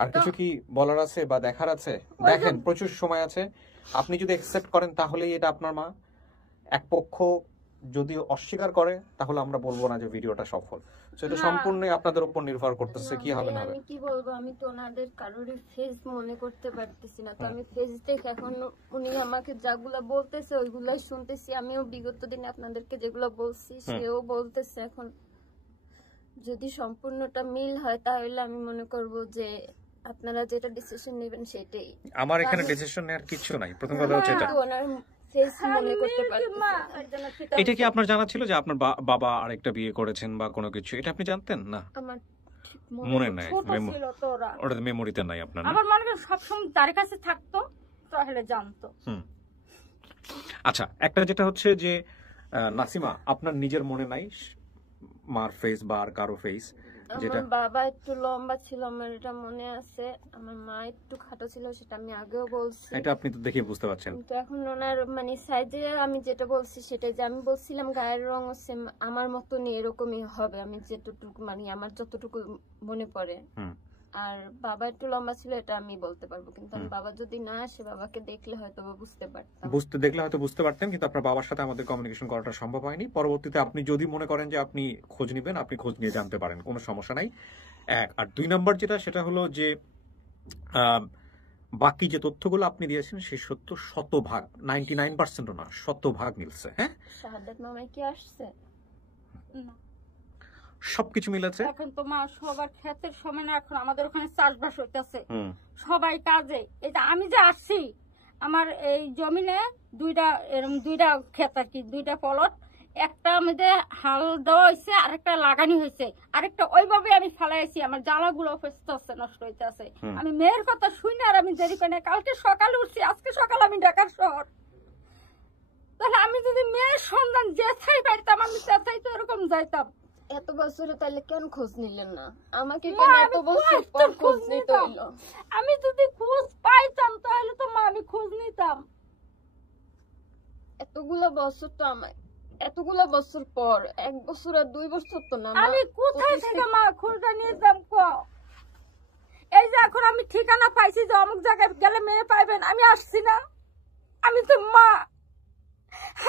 আর কিছু কি বলার আছে বা দেখার আছে? দেখেন প্রচুর সময় আছে, আপনি যদি অ্যাকসেপ্ট করেন তাহলেই এটা আপনার মা। এক পক্ষ যদি অস্বীকার করে তাহলে আমরা বলবো না যে ভিডিওটা সফল। সেটা সম্পূর্ণই আপনাদের উপর নির্ভর করতেছে কি হবে না হবে। আমি কি বলবো, আমি তো ওনাদের কারোর ফেস মনে করতে পারতেছি না। তো আমি ফেস দেখে এখন উনি আমাকে যাগুলা বলতেছে ওইগুলাই শুনতেছি। আমিও বিগত দিনে আপনাদেরকে যেগুলো বলছি সেও বলতেছে। এখন যদি সম্পূর্ণটা মিল হয় তাহলে আমি মনে করব যে আপনারা যেটা ডিসিশন নেবেন সেটাই। আমার এখানে ডিসিশন নেওয়ার কিছু নাই। প্রথম কথা হচ্ছে এটা, ওনার ফেস মনে করতে পারতেছি না। এটা কি আপনার জানা ছিল যে আপনার বাবা আরেকটা বিয়ে করেছেন বা কোনো কিছু? এটা আপনি জানতেন না? আমার ঠিক মনে নাই, ছোট ছিল তো ওরা, ওটা মেমোরিতে নাই আপনার। আমার মনে হয় সবসময় তার কাছে থাকতো, তাহলে জানতো। আচ্ছা, একটা যেটা হচ্ছে যে নাসিমা, আপনার নিজের মনে নাই মার ফেস বা আর কারো ফেস? যেটা আমার বাবা একটু লম্বা ছিল আমার এটা মনে আছে, আমার মা একটু খাটো ছিল সেটা আমি আগেও বলছি। এটা আপনি তো দেখে বুঝতে পারছেন। কিন্তু এখন ওনার মানে সাইজে আমি যেটা বলছি সেটাই, যে আমি বলছিলাম গায়ের রং সেম আমার মতনই এরকমই হবে, আমি যেটুকু মানে আমার যতটুকু মনে পড়ে। আর বাবা একটু লম্বা ছিল এটা আমি বলতে পারবো, কিন্তু আমি বাবা যদি না আসে বাবাকে দেখলে হয়তো বুঝতে পারতাম। দেখলে হয়তো বুঝতে পারতেন, কিন্তু আপনার বাবার সাথে আমাদের কমিউনিকেশন করাটা সম্ভব হয়নি। পরবর্তীতে আপনি যদি মনে করেন যে আপনি খোঁজ নেবেন, আপনি খোঁজ নিয়ে জানতে পারেন, কোনো সমস্যা নাই। এক আর দুই নম্বর যেটা, সেটা হলো যে বাকি যে তথ্যগুলো আপনি দিয়েছেন সেই সত্য 100% 99% না 100% মিলছে। হ্যাঁ, শাহাদাত মামাই কি আসছে? না, সবকিছু মিলেছে। এখন তো মা সবার ক্ষেতের সময় না, এখন আমাদের ওখানে চাষবাস হইতেছে, সবাই কাজে। এটা আমি যে আসছি, আমার এই জমিনে দুইটা ক্ষেত আর কি, দুইটা পলট, একটা আমাদের হাল দেওয়া হয়েছে, আরেকটা লাগানি হয়েছে, আরেকটা ওইভাবে আমি ফেলাইছি। আমার জ্বালাগুলো নষ্ট হইতে আছে। আমি মেয়ের কথা শুনি আর আমি দেরি করি না, কালকে সকালে উঠছি, আজকে সকালে আমি ঢাকার শহর। তাহলে আমি যদি মেয়ের সন্ধান যেথাই পাইতাম আমি সেথাই তো এরকম যাইতাম। এত বছরে তাহলে কেন খোঁজ নিলেন না? আমাকে মা, কেন আমি এত বছর কষ্ট পর খোঁজ খোঁজ নিতে নিতাম। হইলো? আমি যদি খোঁজ পাইতাম তাহলে তো মা আমি খোঁজ নিতাম। এতগুলা বছর পর, 1 বছর আর 2 বছর তো না মা। আমি কোথায় থেকে মা খোঁজটা নিতাম ক? এই যে এখন আমি ঠিকানা পাইছি যে অমুক জায়গায় গেলে মেয়ে পাইবেন, আমি আসছি না। আমি তো মা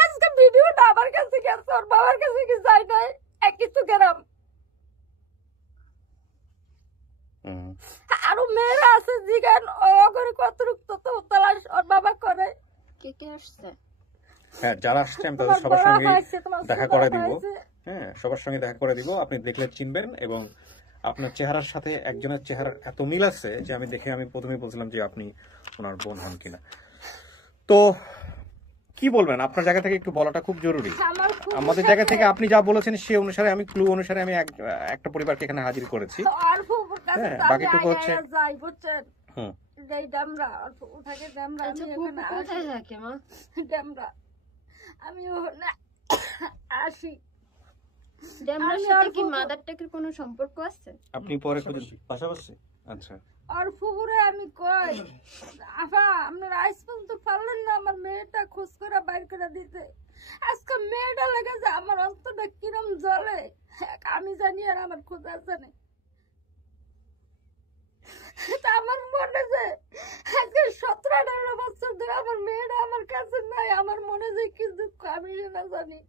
আজকে ভিডিওটা আমার কাছে গেছে, ওর বাবার কাছে কি যাই নাই, একই তো গেলাম। আরো মেয়েরা আছে জিগান ও করে কত রুক্ত তো তালাশ ওর বাবা করে। কে কে আসছে? হ্যাঁ, যারা আসছে আমি তাদের তোমার সবার বড় সঙ্গে হয়েছে, তোমার দেখা ছোট করে দিব। হয়েছে। হ্যাঁ, সবার সঙ্গে দেখা করে দিব, আপনি দেখলে চিনবেন। এবং আপনার চেহারার সাথে একজনের চেহারা এত মিল আছে যে আমি প্রথমেই বলছিলাম যে আপনি ওনার বোন হন কিনা। তো কি বলবেন, আপনার জায়গা থেকে একটু বলাটা খুব জরুরি। আমার খুব আমাদের জায়গা থেকে আপনি যা বলেছেন সে অনুসারে আমি ক্লু অনুসারে আমি একটা পরিবারকে এখানে হাজির করেছি। আর ফুফুর কাছে হ্যাঁ, তো আমি বাকিটুকু আগে হচ্ছে- যাই বুঝছেন। হুম। এই ডেমরা আর ফুফু থাকে ডেমরা, আচ্ছা, আমি ফুফু এখানে কোথায় আসি। থাকে মা? ডেমরা আমি ওখানে আসি। ডেমরার আমি সাথে আর কি ফুফু- মাদার টেকের কোনো সম্পর্ক আছে? আপনি পরে খুঁজে পাশাপাশি। আচ্ছা, আর ফুফুরে আমি কই আফা আপনারা আজ পর্যন্ত পারলেন না আমার মেয়েটা খোঁজ করে বাইর করে দিতে। আজকে মেয়েটা লেগেছে আমার অন্তরটা কিরম জ্বলে আমি জানি, আর আমার খোঁজ আছে না। তা আমার মনে যে আজকে 17-18 বছর ধরে আমার মেয়েটা আমার কাছে নাই, আমার মনে যে কি দুঃখ আমি না জানি।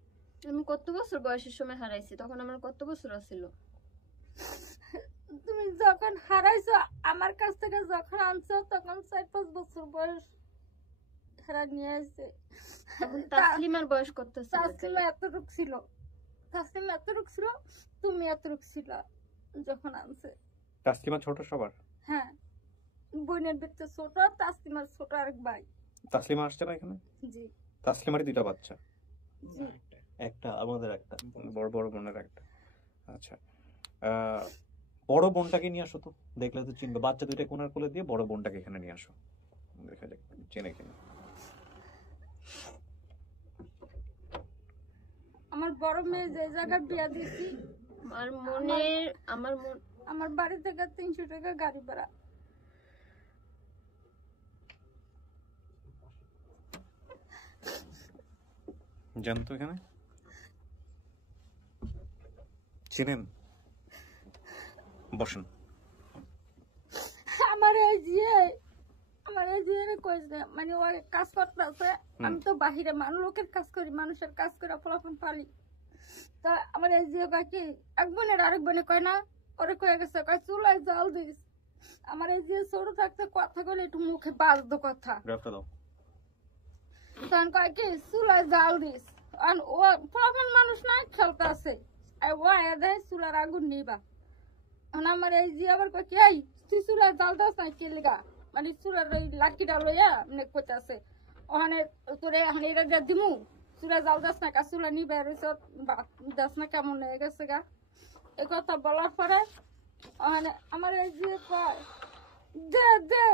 আমি কত বছর বয়সের সময় হারাইছি, তখন আমার কত বছর ছিল? তুমি যখন হারাইছো আমার কাছ থেকে যখন আনছো তখন 4-5 বছর বয়স হারা নিয়ে আসছে। তখন তাসলিমার বয়স কত ছিল? তাসলিমা এতটুক ছিল, তাসলিমা এতটুক ছিল, তুমি এতটুক ছিল যখন আনছে। তাসলিমা ছোট সবার? হ্যাঁ, বোনের ভিতরে ছোট, তাসলিমার ছোট আরেক ভাই। তাসলিমা আসছে না এখানে? জি তাসলিমারই 2টা বাচ্চা, জি। একটা আমাদের একটা বড় বড় বোনের একটা। আচ্ছা, বড় বোনটাকে নিয়ে আসো তো, দেখলে তো চিনবে। বাচ্চা 2টা কোনার কোলে দিয়ে বড় বোনটাকে এখানে নিয়ে আসো, দেখা যাক চেনে কিনা। আমার বড় মেয়ে যে জায়গায় বিয়া দিয়েছি আমার বাড়ি থেকে 300 টাকা গাড়ি ভাড়া। জানতো এখানে চিনেন? বসেন। আমার এই যে কইছে মানে ও কাজ করতে আছে, আমি তো বাহিরে লোকের কাজ করি, মানুষের কাজ করে ফলাফল পালি। তা আমার এই যে বাকি এক বোনের আরেক বোনে কয় না, ওরে কয়ে গেছে কয় চুলায় জল দিস। আমার এই যে ছোট থাকতে কথা বলে একটু মুখে বাজতো কথা, তখন কয় কি চুলায় জাল দিস। আর ও ফলাফল মানুষ না খেলতে আছে, আর ও আয়া দেয় চুলার আগুন নিবা। আমার এই যে আবার কয় কি এই তুই চুলার জাল দাস না কে লেগা, মানে চুলার ওই লাঠিটা লইয়া মানে কইতে আছে ওখানে তোরে এখানে এটা দিয়ে দিমু, চুলা জাল দাস না, চুলা নিবে দাস না, কেমন হয়ে গেছে গা। এই কথা বলার পরে ওখানে আমার এই যে কয় দে দে,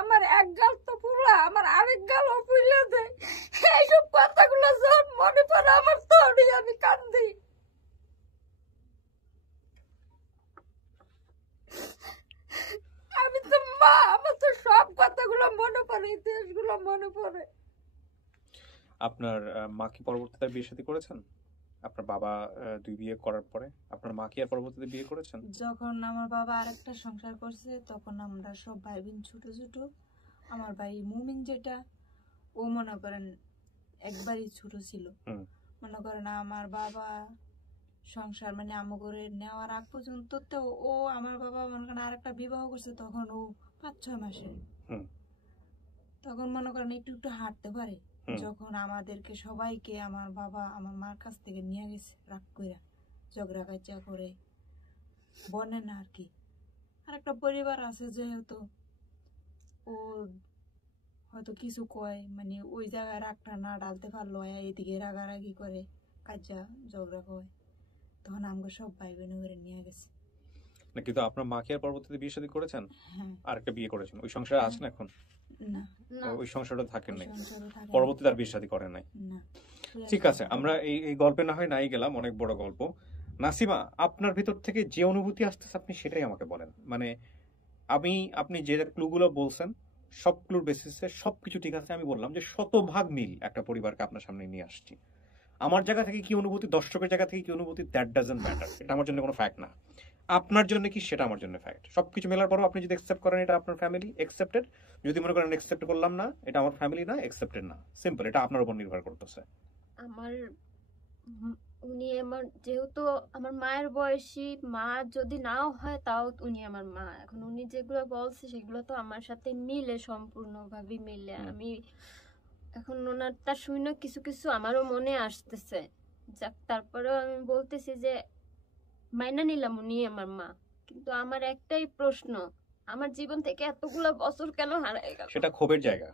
আমার এক গাল তো পুরলা, আমার আরেক গাল পুরলে দে। এইসব কথাগুলো যখন মনে পড়ে আমার তোরই আমি কান্দি। আমি তো মা, আমার তো সব কথাগুলো মনে পড়ে, ইতিহাসগুলো মনে পড়ে। আপনার মা কি পরবর্তীতে বিয়ে শাদী করেছেন? আপনার বাবা 2 বিয়ে করার পরে আপনার মা কি আর পরবর্তীতে বিয়ে করেছেন? যখন আমার বাবা আরেকটা সংসার করছে তখন আমরা সব ভাই বোন ছোট ছোট। আমার ভাই মুমিন যেটা, ও মনে করেন একবারই ছোট ছিল। মনে করেন আমার বাবা সংসার মানে আমগরে নেওয়ার আগ পর্যন্ত তো ও আমার বাবা মনে করেন আরেকটা বিবাহ করছে, তখন ও 5-6 মাসের। তখন মনে করেন একটু একটু হাঁটতে পারে। যখন আমাদেরকে সবাইকে আমার বাবা আমার মার কাছ থেকে নিয়ে গেছে রাগ করে, ঝগড়া কাচা করে, বনে না আর কি। আর একটা পরিবার আছে যেহেতু ও হয়তো কিছু কয়, মানে ওই জায়গায় রাগটা না ডালতে পারলো, এদিকে রাগারাগি করে কাজা ঝগড়া কয়, তখন আমাকে সব ভাই বোন করে নিয়ে গেছে। না, কিন্তু আপনার মা কি আর পরবর্তীতে বিয়ে শাদী করেছেন? হ্যাঁ। আরেকটা বিয়ে করেছেন, ওই সংসারে আছেন এখন? না, ওই সংসারটা থাকেন নাই, সংসারও থাকে না। পরবর্তীতে আর বিয়ে শাদী করেন নাই। না। ঠিক আছে, আমরা এই গল্পে না হয় নাই গেলাম, অনেক বড় গল্প। নাসিমা, আপনার ভিতর থেকে যে অনুভূতি আসতেছে আপনি সেটাই আমাকে বলেন। মানে আপনি যে ক্লুগুলো বলছেন সব ক্লুর বেসিসে সবকিছু ঠিক আছে। আমি বললাম যে শতভাগ মিল একটা পরিবারকে আপনার সামনে নিয়ে আসছি। আমার জায়গা থেকে কি অনুভূতি, দর্শকের জায়গা থেকে কি অনুভূতি, দ্যাট ডাজন্ট ম্যাটার। এটা আমার জন্য কোনো ফ্যাক্ট না। আপনার জন্য কি সেটা আমার জন্য ফ্যাক্ট। সবকিছু মেলার পরও আপনি যদি অ্যাকসেপ্ট করেন এটা আপনার ফ্যামিলি, অ্যাকসেপ্টেড। যদি মনে করেন অ্যাকসেপ্ট করলাম না, এটা আমার ফ্যামিলি না, অ্যাকসেপ্টেড না। সিম্পল, এটা আপনার উপর নির্ভর করতেছে। আমার উনি আমার যেহেতু আমার মায়ের বয়সী, মা যদি নাও হয় তাও উনি আমার মা। এখন উনি যেগুলো বলছে সেগুলো তো আমার সাথে মিলে, সম্পূর্ণভাবে মিলে। আমি এখন ওনারটা শুনে কিছু কিছু আমারও মনে আসতেছে। যাক, তারপরেও আমি বলতেছি যে মাইনা নিলাম উনি আমার মা, কিন্তু আমার একটাই প্রশ্ন, আমার জীবন থেকে এতগুলো বছর কেন হারায় গেল? সেটা ক্ষোভের জায়গা,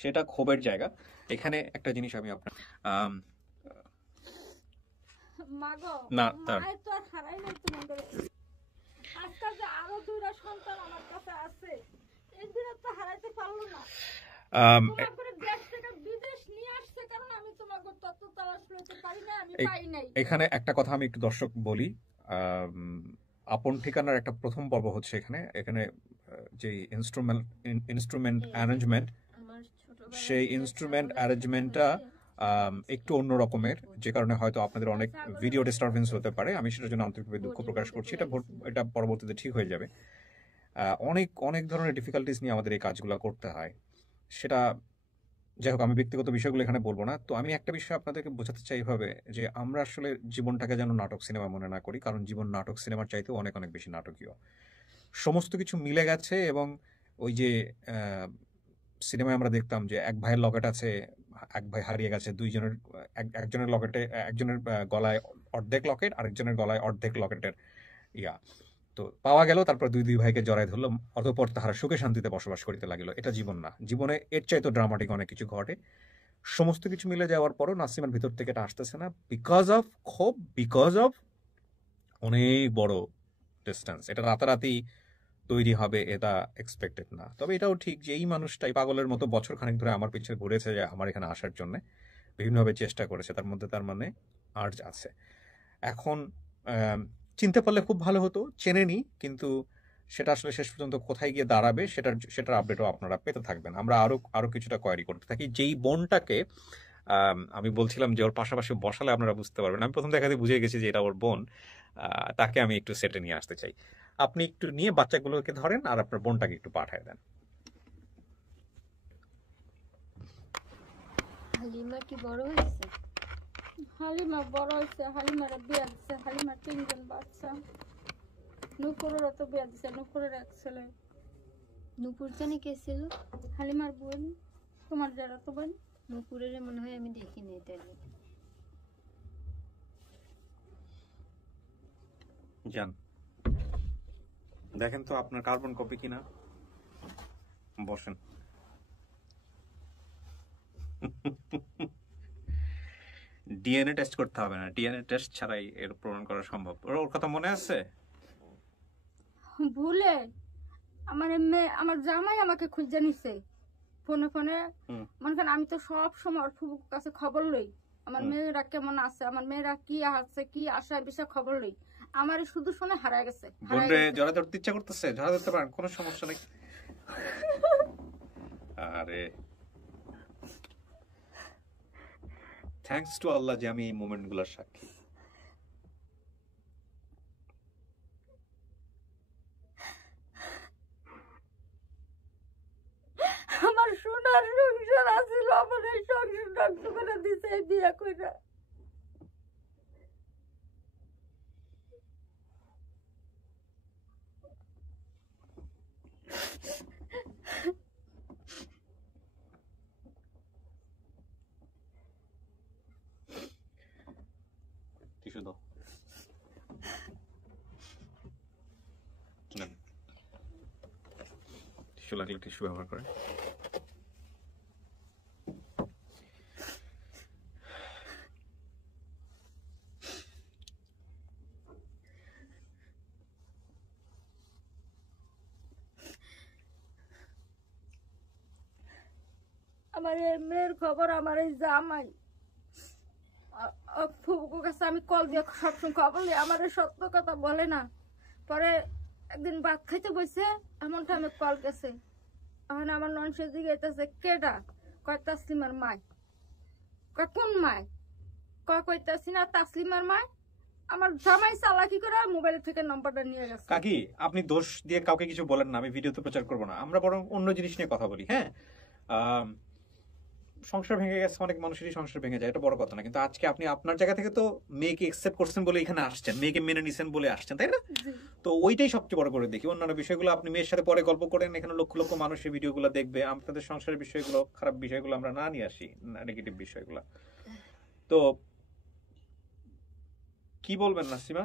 সেটা ক্ষোভের জায়গা। এখানে একটা জিনিস আমি আপনার মাগো না তার মায়ের তো আর হারাই নাই তোমাদের। আজকাল যে আরো দুইটা সন্তান আমার কাছে আছে, এই দুইটা তো হারাইতে পারলো না। তোমাদের দেশ থেকে বিদেশ নিয়ে আসছে কারণ আমি তোমাকে তত্ত্ব তালাশ করতে পারি না, আমি পাই নাই। এখানে একটা কথা আমি একটু দর্শক বলি। আপন ঠিকানার একটা প্রথম পর্ব হচ্ছে এখানে যে ইনস্ট্রুমেন্ট অ্যারেঞ্জমেন্ট, সেই ইনস্ট্রুমেন্ট অ্যারেঞ্জমেন্টটা একটু অন্য রকমের, যে কারণে হয়তো আপনাদের অনেক ভিডিও ডিস্টারবেন্স হতে পারে। আমি সেটার জন্য আন্তরিকভাবে দুঃখ প্রকাশ করছি। এটা পরবর্তীতে ঠিক হয়ে যাবে। অনেক অনেক ধরনের ডিফিকাল্টিস নিয়ে আমাদের এই কাজগুলো করতে হয়। সেটা যাই হোক, আমি ব্যক্তিগত বিষয়গুলো এখানে বলবো না। তো আমি একটা বিষয় আপনাদেরকে বোঝাতে চাই এইভাবে, যে আমরা আসলে জীবনটাকে যেন নাটক সিনেমা মনে না করি, কারণ জীবন নাটক সিনেমার চাইতেও অনেক অনেক বেশি নাটকীয়। সমস্ত কিছু মিলে গেছে। এবং ওই যে সিনেমায় আমরা দেখতাম যে এক ভাইয়ের লকেট আছে, এক ভাই হারিয়ে গেছে, দুইজনের একজনের লকেটে, একজনের গলায় অর্ধেক লকেট, আরেকজনের গলায় অর্ধেক লকেটের তো পাওয়া গেল। তারপর দুই ভাইকে জড়াই ধরলো, অতঃপর তাহারা সুখে শান্তিতে বসবাস করিতে লাগিল। এটা জীবন না, জীবনে এর চাইতে ড্রামাটিক অনেক কিছু ঘটে। সমস্ত কিছু মিলে যাওয়ার পরও নাসিমার ভিতর থেকে এটা আসতেছে না, বিকজ অফ ক্ষোভ, বিকজ অফ অনেক বড় ডিস্টেন্স। এটা রাতারাতি তৈরি হবে এটা এক্সপেক্টেড না। তবে এটাও ঠিক যে এই মানুষটাই পাগলের মতো বছর খানেক ধরে আমার পিছনে ঘুরেছে, যে আমার এখানে আসার জন্য বিভিন্নভাবে চেষ্টা করেছে। তার মধ্যে তার মানে আর্জ আছে। এখন চিনতে পারলে খুব ভালো হতো, চেনেনি, কিন্তু সেটা আসলে শেষ পর্যন্ত কোথায় গিয়ে দাঁড়াবে সেটার আপডেটও আপনারা পেতে থাকবেন। আমরা আরো কিছুটা কোয়ারি করতে থাকি। যেই বোনটাকে আমি বলছিলাম যে ওর পাশাপাশি বসালে আপনারা বুঝতে পারবেন, আমি প্রথম দেখাতে বুঝে গেছি যে এটা ওর বোন। তাকে আমি একটু সেটে নিয়ে আসতে চাই। আপনি একটু নিয়ে বাচ্চাগুলোকে ধরেন আর আপনার বোনটাকে একটু পাঠায় দেন। হালিমা কি বড় হয়েছে? হালিমা বড় হয়েছে, হালিমার বিয়া দিচ্ছে, হালিমার 3 জন বাচ্চা। নুপুরেরও তো বিয়া দিচ্ছে, নুপুরের এক ছেলে। নুপুর জানি কে ছিল? হালিমার বোন, তোমার যারা তো বোন। নুপুরের মনে হয় আমি দেখিনি তাহলে। যান দেখেন তো আপনার কার্বন কপি কিনা। বসেন। ডিএনএ টেস্ট করতে হবে না, ডিএনএ টেস্ট ছাড়াই এর প্রমাণ করা সম্ভব। ওর কথা মনে আছে? ভুলে আমার জামাই আমাকে খুঁজে নিছে ফোনে ফোনে। মনে করেন আমি তো সব সময় ওর ফুবুর কাছে খবর লই, আমার মেয়েরা কেমন আছে, আমার মেয়েরা কি আছে, কি আশায় বিষয় খবর লই। আমার শুধু শুনে হারায় গেছে। বোনরে জড়া ধরতে ইচ্ছা করতেছে, জড়া ধরতে পারেন, কোনো সমস্যা নেই। আরে থ্যাঙ্কস টু আল্লাহ যে আমি এই মোমেন্টগুলোর সাক্ষী। আমার সোনার সংসার আছিল, আমার এই সংসার ধ্বংস করে দিছে এই বিয়ে কইরা। টিস্যু দাও। টিস্যু লাগলে টিস্যু ব্যবহার করে। আমার এই মেয়ের খবর আমার এই জামাই, ফুপুর কাছে আমি কল দিয়ে সবসময় খবর দিই, আমার সত্য কথা বলে না। পরে একদিন ভাত খাইতে বসে এমন টাইমে কল গেছে, এখন আমার ননসের দিকে এসেছে, কেডা? কয় তাসলিমার মায়। কয় কোন মায়? কইতাছি না তাসলিমার মায়। আমার জামাই চালাকি করে মোবাইল থেকে নাম্বারটা নিয়ে গেছে। কাকি আপনি দোষ দিয়ে কাউকে কিছু বলেন না, আমি ভিডিওতে প্রচার করবো না, আমরা বরং অন্য জিনিস নিয়ে কথা বলি। হ্যাঁ, সংসার ভেঙে গেছে, অনেক মানুষেরই সংসার ভেঙে যায়, এটা বড় কথা না, কিন্তু আজকে আপনি আপনার জায়গা থেকে তো মেয়েকে একসেপ্ট করছেন বলে এখানে আসছেন, মেয়েকে মেনে নিছেন বলে আসছেন, তাই না? তো ওইটাই সবচেয়ে বড় করে দেখি। অন্যান্য বিষয়গুলো আপনি মেয়ের সাথে পরে গল্প করেন, এখানে লক্ষ লক্ষ মানুষের ভিডিওগুলো দেখবে, আপনাদের সংসারের বিষয়গুলো, খারাপ বিষয়গুলো আমরা না নিয়ে আসি, নেগেটিভ বিষয়গুলো। তো কি বলবেন নাসিমা?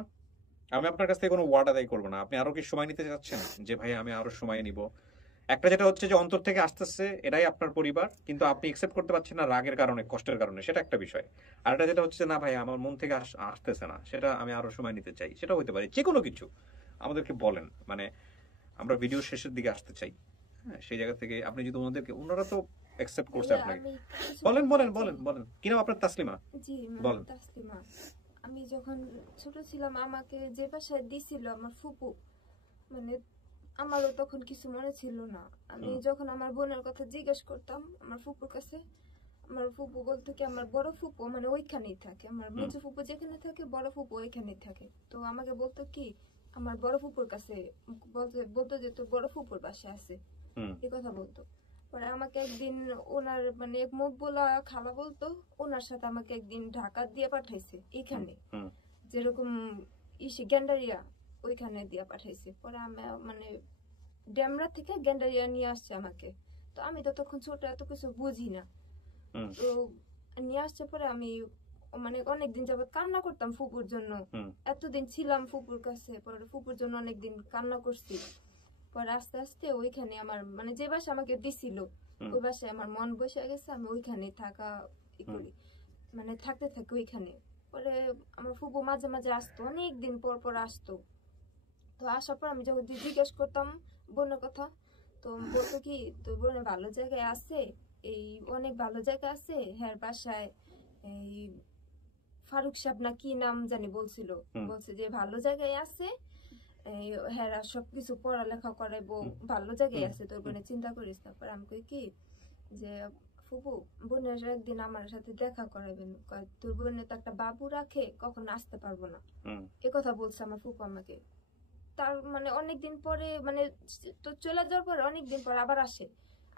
আমি আপনার কাছ থেকে কোনো ওয়ার্ড আদায় করবো না, আপনি আরো কি সময় নিতে চাচ্ছেন যে ভাই আমি আরো সময় নিব? একটা যেটা হচ্ছে যে অন্তর থেকে আসতেছে, এটাই আপনার পরিবার, কিন্তু আপনি একসেপ্ট করতে পারছেন না রাগের কারণে, কষ্টের কারণে, সেটা একটা বিষয়। আর এটা যেটা হচ্ছে না ভাই আমার মন থেকে আসতেছে না, সেটা আমি আরো সময় নিতে চাই, সেটা হতে পারে। যে কোনো কিছু আমাদেরকে বলেন, মানে আমরা ভিডিও শেষের দিকে আসতে চাই। হ্যাঁ, সেই জায়গা থেকে আপনি যদি ওনাদেরকে, ওনারা তো অ্যাকসেপ্ট করছে আপনাকে, বলেন বলেন বলেন বলেন। কি নাম আপনার? তাসলিমা? জি বলেন। তাসলিমা। আমি যখন ছোট ছিলাম আমাকে যে বাসায় দিছিল আমার ফুপু, মানে আমারও তখন কিছু মনে ছিল না। আমি যখন আমার বোনের কথা জিজ্ঞেস করতাম আমার ফুপুর কাছে, আমার ফুপু বলতো কি আমার বড় ফুপু মানে ওইখানেই থাকে, আমার মেজো ফুপু যেখানে থাকে বড় ফুপু ওইখানেই থাকে। তো আমাকে বলতো কি আমার বড় ফুপুর কাছে, বলতো যে তোর বড় ফুপুর বাসা আছে, এই কথা বলতো। পরে আমাকে একদিন ওনার মানে এক মুখ বলা খালা বলতো, ওনার সাথে আমাকে একদিন ঢাকা দিয়ে পাঠাইছে, এখানে যেরকম গ্যান্ডারিয়া ওইখানে দিয়ে পাঠাইছে। পরে আমি মানে ড্যামরা থেকে গ্যান্ডারিয়া নিয়ে আসছে আমাকে। তো আমি তো তখন ছোট, এত কিছু বুঝি না। তো নিয়ে আসছে পরে আমি মানে অনেকদিন যাবত কান্না করতাম ফুপুর জন্য, এতদিন ছিলাম ফুপুর কাছে, পরে ফুপুর জন্য অনেকদিন কান্না করছি। পরে আস্তে আস্তে ওইখানে আমার মানে যে বাসা আমাকে দিছিল ওই বাসায় আমার মন বসে গেছে, আমি ওইখানে থাকা করি, মানে থাকতে থাকি ওইখানে। পরে আমার ফুপু মাঝে মাঝে আসতো, অনেকদিন পর পর আসতো। তো আসার পর আমি যখন জিজ্ঞেস করতাম বোনের কথা, তো বলতো কি তোর বোনে ভালো জায়গায় আছে, এই অনেক ভালো জায়গা আছে, হ্যাঁ বাসায় এই ফারুক সাহেব না কি নাম জানি বলছিল, বলছে যে ভালো জায়গায় আছে, হ্যাঁ সবকিছু পড়ালেখা করাইবো, ভালো জায়গায় আছে, তোর বোনে চিন্তা করিস না। পরে আমি কই কি যে ফুপু বোনের একদিন আমার সাথে দেখা করাবেন, তোর বোনে তো একটা বাবু রাখে, কখন আসতে পারবো না, এ কথা বলছে আমার ফুপু আমাকে। তার মানে অনেকদিন পরে মানে তো চলে যাওয়ার পরে অনেকদিন পর আবার আসে,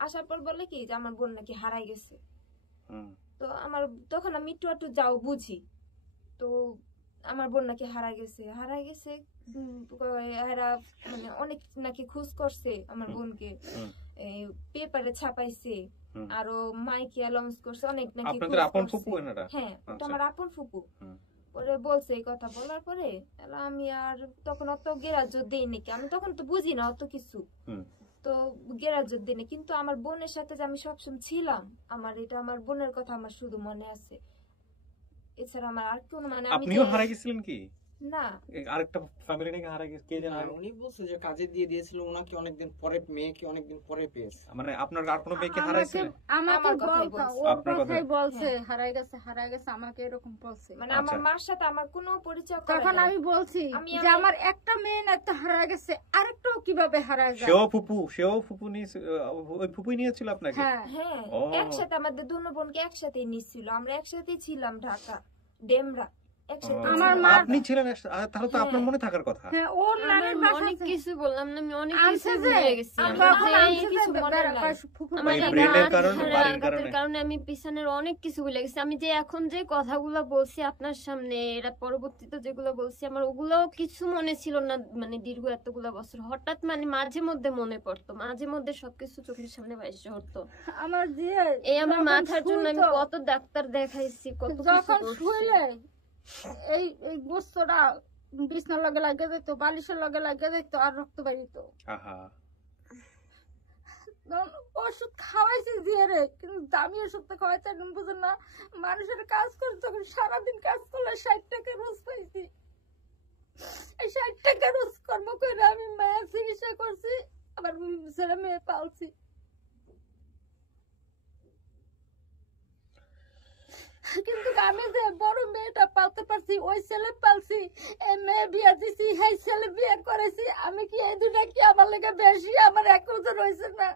আসার পর বলে কি যে আমার বোন নাকি হারাই গেছে। তো আমার তখন আমি একটু যাও বুঝি, তো আমার বোন নাকি হারাই গেছে এরা মানে অনেক নাকি খোঁজ করছে আমার বোনকে, পেপারে ছাপাইছে, আরো মাইকে অ্যানাউন্স করছে, অনেক নাকি আপনাদের আপন ফুপু এনারা? হ্যাঁ, এটা আমার আপন ফুপু। পরে বলছে এই কথা বলার পরে আমি আর তখন অত গ্রাহ্য দেই নাকি, আমি তখন তো বুঝি না অত কিছু, তো গ্রাহ্য দিই না। কিন্তু আমার বোনের সাথে যে আমি সবসময় ছিলাম, আমার এটা আমার বোনের কথা আমার শুধু মনে আছে, এছাড়া আমার আর কোনো মানে আপনিও হারাই গেছিলেন কি? না, আরেকটা ফ্যামিলি নাকি হারাই গেছে, কে জানে? উনি বলছে যে কাজে দিয়ে দিয়েছিল ওনাকে অনেকদিন পরে, মেয়েকে অনেকদিন পরে পেয়েছে। মানে আপনার আর কোনো মেয়েকে হারাইছিলেন? আমাকে কথাই বলছে হারাই গেছে আমাকে এরকম বলছে, মানে আমার মার সাথে আমার কোনো পরিচয়। তখন আমি বলছি যে আমার একটা মেয়ে না তো হারাই গেছে, আরেকটাও কিভাবে হারায় যায়? সেও ফুপু নিয়ে, ওই ফুপুই নিয়েছিল আপনাকে? হ্যাঁ, একসাথে আমাদের দুনো বোনকে একসাথেই নিছিল, আমরা একসাথেই ছিলাম ঢাকা ডেমরা একসাথে। আমার মা আপনি ছিলেন তাহলে তো আপনার মনে থাকার কথা। হ্যাঁ, ওর নানির বাসা অনেক কিছু বললাম না, আমি অনেক কিছু আনছে যে ভুলে গেছি। কারণে আমি পিছনের অনেক কিছু ভুলে গেছি। আমি যে এখন যে কথাগুলো বলছি আপনার সামনে, এরা পরবর্তীতে যেগুলো বলছি আমার ওগুলো কিছু মনে ছিল না, মানে দীর্ঘ এতগুলো বছর হঠাৎ মানে মাঝে মধ্যে মনে পড়তো, মাঝে মধ্যে সবকিছু চোখের সামনে ভাসে উঠতো। আমার যে এই আমার মাথার জন্য আমি কত ডাক্তার দেখাইছি, কত যখন শুইলে এই গোস্তটা বিছনার লগে লাগে যেত, বালিশের লগে লাগে যেত, আর রক্ত বেরিত। ওষুধ খাওয়াইছি দিয়ে রে, কিন্তু দামি ওষুধটা খাওয়াইতে বুঝেন না, মানুষের কাজ করে তখন সারাদিন কাজ করলে 60 টাকা রোজ পাইছি। এই 60 টাকা রোজ কর্ম করে আমি মায়ের চিকিৎসা করছি, আবার ছেলে মেয়ে পালছি। কিন্তু আমি যে বড় মেয়েটা পালতে পারছি, ওই ছেলে পালছি, এই মেয়ে বিয়ে দিছি, এই ছেলে বিয়ে করেছি, আমি কি এই দুটা কি আমার লেগে বেশি? আমার এক বছর হয়েছে না,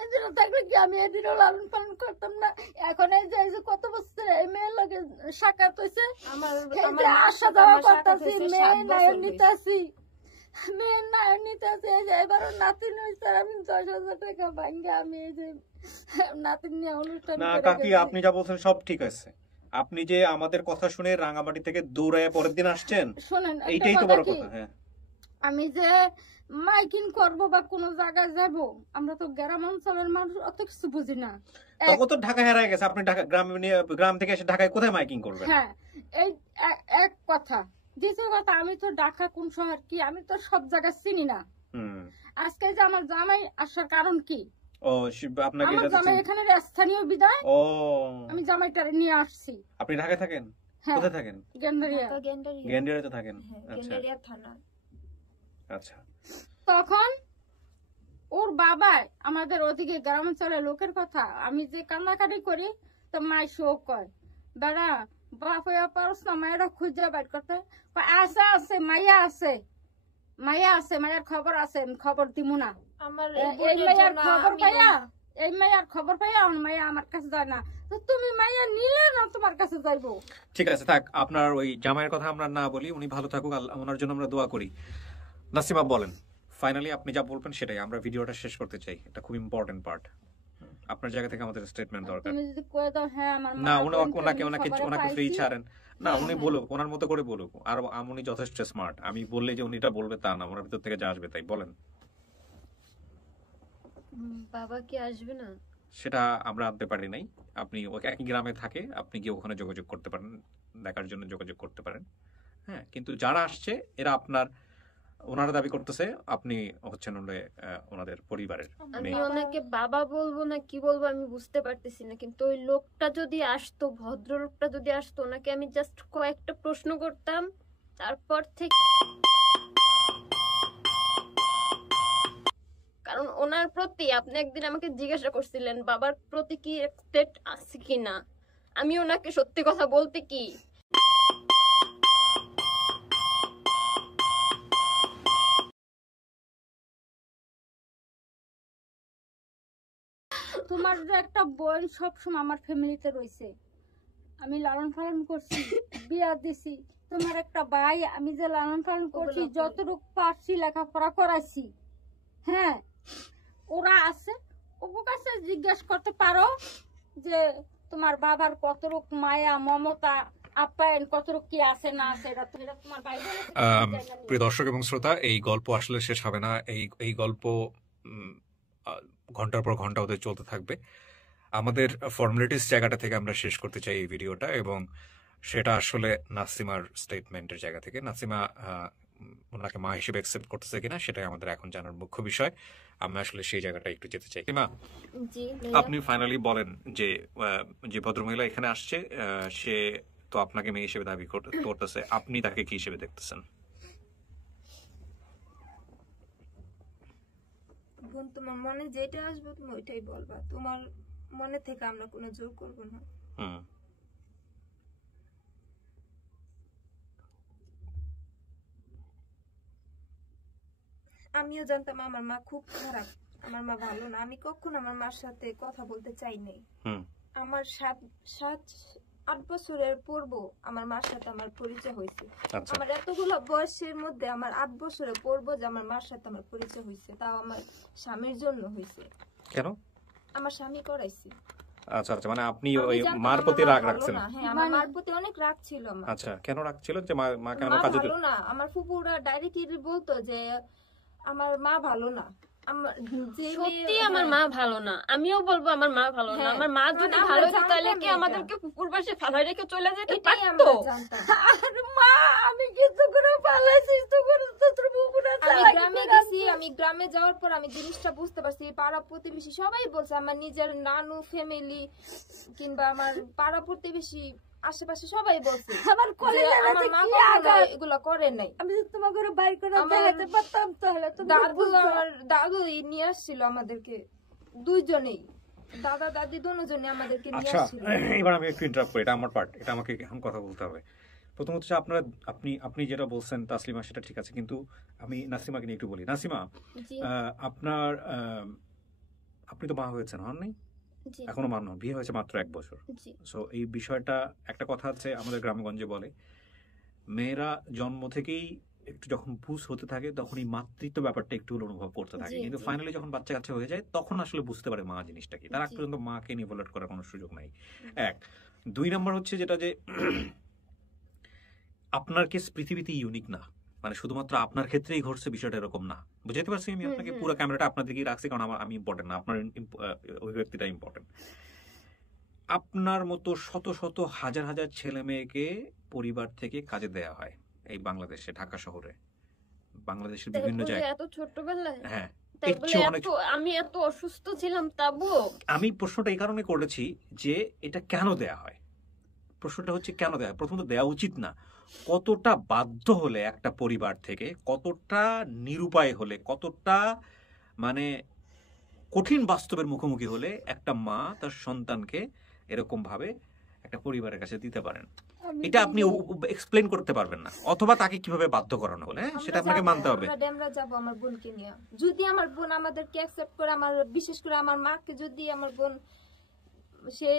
এই জন্য থাকলে কি আমি এদিনও লালন পালন করতাম না? এখন এই যে কত বছর এই মেয়ের লগে সাক্ষাৎ হয়েছে, আসা যাওয়া করতেছি, মেয়ে নায়ক নিতেছি, মেয়ের নায়ক নিতেছি। এই যে এবারও নাতিন হয়েছে, আমি 10,000 টাকা ভাঙ্গে আমি এই যে নাতিন নিয়ে অনুষ্ঠান না কাকি, আপনি যা বলছেন সব ঠিক আছে। আপনি যে আমাদের কথা শুনে রাঙামাটি থেকে দৌড়ায় পরের দিন আসছেন, শোনেন, এইটাই তো বড় কথা। হ্যাঁ, আমি যে মাইকিং করব বা কোনো জায়গায় যাব, আমরা তো গ্রাম অঞ্চলের মানুষ, অত কিছু বুঝি না। তখন তো ঢাকা হারায় গেছে, আপনি ঢাকা গ্রাম থেকে এসে ঢাকায় কোথায় মাইকিং করবেন? হ্যাঁ, এই এক কথা। দ্বিতীয় কথা, আমি তো ঢাকা কোন শহর কি আমি তো সব জায়গা চিনি না। আজকে যে আমার জামাই আসার কারণ কি? আপনাকে আমার জামাই এখানে স্থানীয় বিধায়, আমি জামাইটারে নিয়ে আসছি। আপনি ঢাকায় থাকেন? কোথায় থাকেন? গেন্ডারিয়াতে থাকেন। গেন্ডারিয়া থানা। আচ্ছা। তখন ওর বাবা আমাদের ওদিকে গ্রামাঞ্চলের লোকের কথা আমি যে কান্নাকাটি করি, তো মাই শোক কয়, বেড়া বাপ হইয়া পারস না মায়েরা খুঁজে বাইর করতে? আছে আছে, মাইয়া আছে, মাইয়া আছে, মায়ের খবর আছে, খবর দিমু না। এই মাইয়ার খবর পাইয়া, এই মাইয়ার খবর পাইয়া আমার মাইয়া আমার কাছে যায় না, তো তুমি মাইয়া নিলে না তোমার কাছে যাইবো। ঠিক আছে, থাক, আপনার ওই জামাইয়ের কথা আমরা না বলি, উনি ভালো থাকুক, ওনার জন্য আমরা দোয়া করি। নাসিমা বলেন, ফাইনালি আপনি যা বলবেন সেটাই। আমরা ভিডিওটা শেষ করতে চাই, এটা খুব ইম্পর্টেন্ট পার্ট। আপনার জায়গা থেকে আমাদের স্টেটমেন্ট দরকার। তুমি যদি কয়ে দাও হ্যাঁ আমার না, ওনাকে ফ্রি ছাড়েন না, উনি বলুক, ওনার মতো করে বলুক। আর উনি যথেষ্ট স্মার্ট, আমি বললে যে উনি এটা বলবে তা না, ওনার ভিতর থেকে যা আসবে তাই। বলেন। বাবা কি আসবে না? সেটা আমরা আনতে পারি নাই। আপনি ওকে একই গ্রামে থাকে, আপনি গিয়ে ওখানে যোগাযোগ করতে পারেন, দেখার জন্য যোগাযোগ করতে পারেন। হ্যাঁ, কিন্তু যারা আসছে এরা ওনারা দাবি করতেছে আপনি হচ্ছেন ওনাদের পরিবারের। আমি ওনাকে বাবা বলবো না কি বলবো আমি বুঝতে পারতেছি না, কিন্তু ওই লোকটা যদি আসতো, ভদ্রলোকটা যদি আসতো, ওনাকে আমি জাস্ট কয়েকটা প্রশ্ন করতাম, তারপর থেকে, কারণ ওনার প্রতি আপনি একদিন আমাকে জিজ্ঞাসা করছিলেন বাবার প্রতি কি রেসপেক্ট আছে কিনা, আমি ওনাকে সত্যি কথা বলতে কি তোমার যে একটা বোন সবসময় আমার ফ্যামিলিতে রয়েছে, আমি লালন পালন করছি, বিয়া দিছি। তোমার একটা ভাই আমি যে লালন পালন করছি, যতটুকু পারছি লেখাপড়া করাইছি। হ্যাঁ, ওরা আছে, ওর কাছে জিজ্ঞেস করতে পারো যে তোমার বাবার কতটুক মায়া মমতা আপ্যায়ন কতটুক কি আছে না আছে, এটা তোমার ভাই। প্রিয় দর্শক এবং শ্রোতা, এই গল্প আসলে শেষ হবে না। এই গল্প ঘন্টার পর ঘন্টা ওদের চলতে থাকবে। আমাদের ফর্মালিটিস জায়গাটা থেকে আমরা শেষ করতে চাই এই ভিডিওটা, এবং সেটা আসলে নাসিমার স্টেটমেন্টের জায়গা থেকে। নাসিমা ওনাকে মা হিসেবে অ্যাকসেপ্ট করতেছে কিনা সেটাই আমাদের এখন জানার মুখ্য বিষয়। আমরা আসলে সেই জায়গাটা একটু যেতে চাই। মা, আপনি ফাইনালি বলেন যে ভদ্রমহিলা এখানে আসছে, সে তো আপনাকে মেয়ে হিসেবে দাবি করতেছে, আপনি তাকে কি হিসেবে দেখতেছেন? বোন, তোমার মনে যেটা আসবে তুমি ওইটাই বলবা, তোমার মনে থেকে আমরা কোনো জোর করব না। আমিও জানতাম আমার মা খুব খারাপ, আমার মা ভালো না, আমি কখন আমার মার সাথে কথা বলতে চাই নাই। আমার 7-8 বছরের পূর্ব আমার মার সাথে আমার পরিচয় হয়েছে। আমার এতগুলো বয়সের মধ্যে আমার 8 বছরের পূর্ব যে আমার মার সাথে আমার পরিচয় হয়েছে, তাও আমার স্বামীর জন্য হয়েছে। কেন? আমার স্বামী করাইছে। আচ্ছা আচ্ছা, মানে আপনি ওই মার প্রতি রাগ রাখছেন? হ্যাঁ, আমার মার প্রতি অনেক রাগ ছিল আমার। আচ্ছা, কেন রাগ ছিল? যে মা কেন কাজে ভালো না? আমার ফুপুরা ডাইরেক্টলি বলতো যে আমার মা ভালো না। সত্যি আমার মা ভালো না, আমিও বলবো আমার মা ভালো না। আমার মা যদি ভালো হতো তাহলে কি আমাদেরকে পুকুর পাশে ফালাই রেখে চলে যেতে পারতো? আর মা আমি কিছু করে পালাইছি, তো করে তোর বুবুরা আমি গ্রামে গেছি, আমি গ্রামে যাওয়ার পর আমি জিনিসটা বুঝতে পারছি। পাড়া প্রতিবেশী সবাই বলছে, আমার নিজের নানু ফ্যামিলি কিংবা আমার পাড়া প্রতিবেশী আশেপাশে সবাই বলছে আমার মা এগুলো করে নাই। আমি তোমাকে বাইর করে দেখাতে পারতাম তাহলে তো। দাদু নিয়ে আসছিল আমাদেরকে দুইজনেই, দাদা দাদি দুজনে আমাদেরকে নিয়ে আচ্ছা, আসছিল। এবার আমি একটু ইন্টারাপ্ট করি, এটা আমার পার্ট, এটা আমাকে এখন কথা বলতে হবে। প্রথমত হচ্ছে আপনি যেটা বলছেন তাসলিমা সেটা ঠিক আছে, কিন্তু আমি নাসিমাকে নিয়ে একটু বলি। নাসিমা, জি আপনি তো মা হয়েছেন, হন নাই? জি এখনো মা নন, বিয়ে হয়েছে মাত্র 1 বছর। জি সো এই বিষয়টা, একটা কথা আছে আমাদের গ্রামগঞ্জে বলে, মেয়েরা জন্ম থেকেই একটু যখন বুঝ হতে থাকে তখন এই মাতৃত্ব ব্যাপারটা একটু অনুভব করতে থাকে, জি, কিন্তু জি। ফাইনালি যখন বাচ্চা কাচ্চা হয়ে যায় তখন আসলে বুঝতে পারে মা জিনিসটা কি। তার আগ জি। পর্যন্ত মাকে নিভোলেট করার কোনো সুযোগ নাই। 1 2 নাম্বার হচ্ছে যেটা যে আপনার কেস পৃথিবীতে ইউনিক না, মানে শুধুমাত্র আপনার ক্ষেত্রেই ঘটছে বিষয়টা এরকম না। বুঝতে পারছি আমি আপনাকে, পুরো ক্যামেরাটা আপনার দিকেই রাখছি কারণ আমি ইম্পর্টেন্ট না, আপনার অভিব্যক্তিটা ইম্পর্টেন্ট। আপনার মতো শত শত হাজার হাজার ছেলে মেয়েকে পরিবার থেকে কাজে দেয়া হয় এই বাংলাদেশে, ঢাকা শহরে, বাংলাদেশের তাই বিভিন্ন বলে জায়গায়। এত ছোটবেলায়, হ্যাঁ, তাই এর বলে চেয়ে অনেক। আমি এত অসুস্থ ছিলাম তাবুও। আমি প্রশ্নটা এই কারণে করেছি যে এটা কেন দেয়া হয়। প্রশ্নটা হচ্ছে কেন দেয়া হয়। প্রথমত দেওয়া উচিত না, কতটা বাধ্য হলে একটা পরিবার থেকে, কতটা নিরুপায় হলে, কতটা মানে কঠিন বাস্তবের মুখোমুখি হলে একটা মা তার সন্তানকে এরকম ভাবে একটা পরিবারের কাছে দিতে পারেন, এটা আপনি এক্সপ্লেন করতে পারবেন না, অথবা তাকে কিভাবে বাধ্য করানো হলে সেটা আপনাকে মানতে হবে। আমরা ডেমরা যাব আমার বোনকে নিয়ে, যদি আমার বোন আমাদেরকে অ্যাকসেপ্ট করে, আমার বিশেষ করে আমার মাকে যদি আমার বোন সে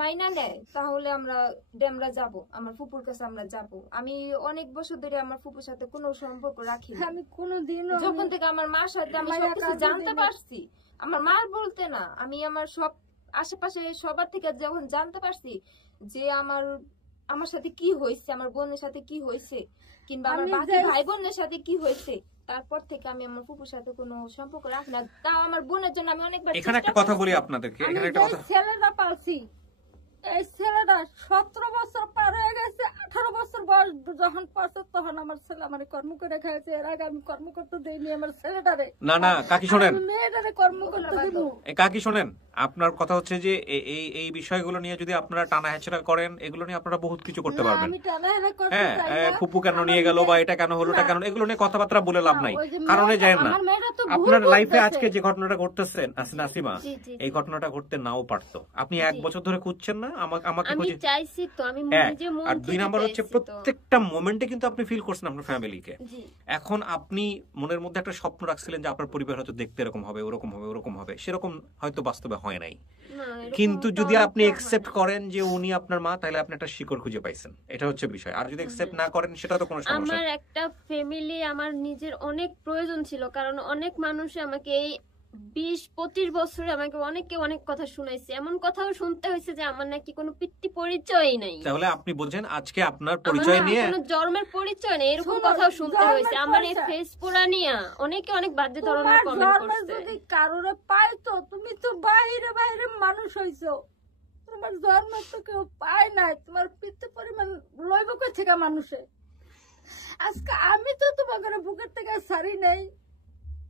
মাইনা নেয়, তাহলে আমরা ডেমরা যাব, আমার ফুপুর কাছে আমরা যাব। আমি অনেক বছর ধরে আমার ফুপুর সাথে কোনো সম্পর্ক রাখি না। আমি কোনোদিনও যখন থেকে আমার মার সাথে আমি সবকিছু জানতে পারছি, আমার মার বলতে না, আমি আমার সব আশেপাশে সবার থেকে যখন জানতে পারছি যে আমার সাথে কি হয়েছে, আমার বোনের সাথে কি হয়েছে, কিংবা আমার বাকি ভাই বোনের সাথে কি হয়েছে, তারপর থেকে আমি আমার ফুপুর সাথে কোনো সম্পর্ক রাখি না। তাও আমার বোনের জন্য আমি অনেকবার এখানে একটা কথা বলি আপনাদেরকে, এখানে একটা কথা। ছেলেটা পালছি, এই ছেলেটা 17 বছর পার হয়ে গেছে, 18 বছর বয়স যখন পাচ্ছে তখন আমার ছেলে আমার কর্ম করে খাইছে। এর আগে আমি কর্ম করতে দেইনি আমার ছেলেটারে। না না কাকি শোনেন, মেয়েটারে কর্ম করতে দেব। কাকি শোনেন, আপনার কথা হচ্ছে যে এই বিষয়গুলো নিয়ে যদি আপনারা টানা হেঁচড়া করেন, এগুলো নিয়ে আপনারা বহুত কিছু করতে পারবেন। আমি টানাহেনা করতে হ্যাঁ, চাই না। ফুপু কেন নিয়ে গেল বা এটা কেন হলো, এটা কেন, এগুলো নিয়ে কথাবার্তা বলে লাভ নাই, ওই যে কারণে যায় না। আমার মেয়েটা তো ভুল আপনার লাইফে করতেছে। আজকে যে ঘটনাটা ঘটতেছে নাসিমা, জি, জি, এই ঘটনাটা ঘটতে নাও পারতো। আপনি 1 বছর ধরে খুঁজছেন না, আমাকে আমি খুঁজে। চাইছি তো, আমি হ্যাঁ, নিজে মন আর 2 থেকে নাম্বার হচ্ছে চাইছি তো। প্রত্যেকটা মোমেন্টে কিন্তু আপনি ফিল করছেন আপনার ফ্যামিলিকে। জি এখন আপনি মনের মধ্যে একটা স্বপ্ন রাখছিলেন যে আপনার পরিবার হয়তো দেখতে এরকম হবে, ওরকম হবে, ওরকম হবে, সেরকম হয়তো বাস্তবে হয় নাই। না, এরকম কিন্তু তো যদি আমার আপনি তো একসেপ্ট হয় না। করেন যে উনি আপনার মা, তাহলে আপনি একটা শিকড় খুঁজে পাইছেন, এটা হচ্ছে বিষয়। আর যদি একসেপ্ট না করেন সেটা তো কোনো সমস্যা আমার একটা ফ্যামিলি আমার নিজের অনেক প্রয়োজন ছিল, কারণ অনেক মানুষ আমাকে এই 20-25 বছরে আমাকে অনেকে অনেক কথা শুনাইছে, এমন কথাও শুনতে হয়েছে যে আমার নাকি কোনো পিতৃ পরিচয়ই নাই, তাহলে আপনি বলছেন আজকে আপনার আমার পরিচয় নাকি নিয়ে কোনো জন্মের পরিচয় নেই, এরকম শোনো, কথাও শুনতে জন্মের হয়েছে। আমার এই পরিচয়। ফেস পুরা নিয়ে অনেকে অনেক বাজে ধরনের তোমার কমেন্ট জন্মে করছে। যদি কারোরে পাইতো, তুমি তো বাইরে বাইরে মানুষ হইছো, তোমার জন্ম তো কেউ পায় নাই, তোমার পিতৃ পরিমাণ লইব কই থেকে মানুষে। আজকে আমি তো তোমাকে বুকের থেকে ছাড়ি নাই,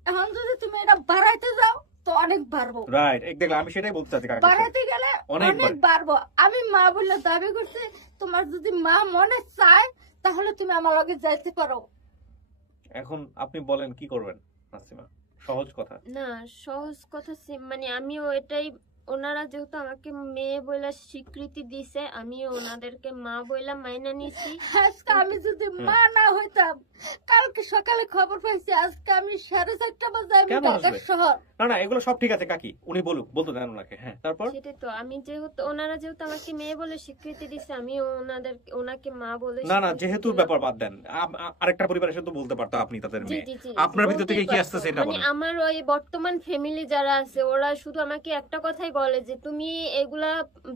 এখন যদি তুমি এটা বাড়াইতে যাও তো অনেক বাড়বো, রাইট, দেখলাম আমি সেটাই বলতে চাচ্ছি কাকি। বাড়াইতে গেলে অনেক অনেক বাড়বো। আমি মা বলে দাবি করছি, তোমার যদি মা মনে চায় তাহলে তুমি আমার লগে যাইতে পারো। এখন আপনি বলেন কি করবেন নাসিমা, সহজ কথা। না, সহজ কথা মানে আমিও এটাই, ওনারা যেহেতু আমাকে মেয়ে বলে স্বীকৃতি দিছে, আমিও ওনাদেরকে মা বইলা মাইনা নিছি। আজকে আমি যদি মা না হইতাম, কালকে সকালে খবর পাইছি আজকে আমি 4:30 বাজে আমি কেন ঢাকা আসবে? শহর। না না, এগুলো সব ঠিক আছে কাকি, উনি বলুক, বলতে দেন ওনাকে। হ্যাঁ, তারপর সেটাই তো, আমি যেহেতু ওনারা যেহেতু আমাকে মেয়ে বলে স্বীকৃতি দিছে, আমিও ওনাকে মা বলে না না, স্বীকৃতি যেহেতু দিলাম। ব্যাপার বাদ দেন, আরেকটা পরিবারের সাথে তো বলতে পারতো আপনি তাদের জি, মেয়ে। জি, জি, আপনার ভিতর থেকে বলতেই কি পারতো। আসতেছে এটা মানে বলেন। আমার ওই বর্তমান ফ্যামিলি যারা আছে ওরা শুধু আমাকে একটা কথাই বলে যে তুমি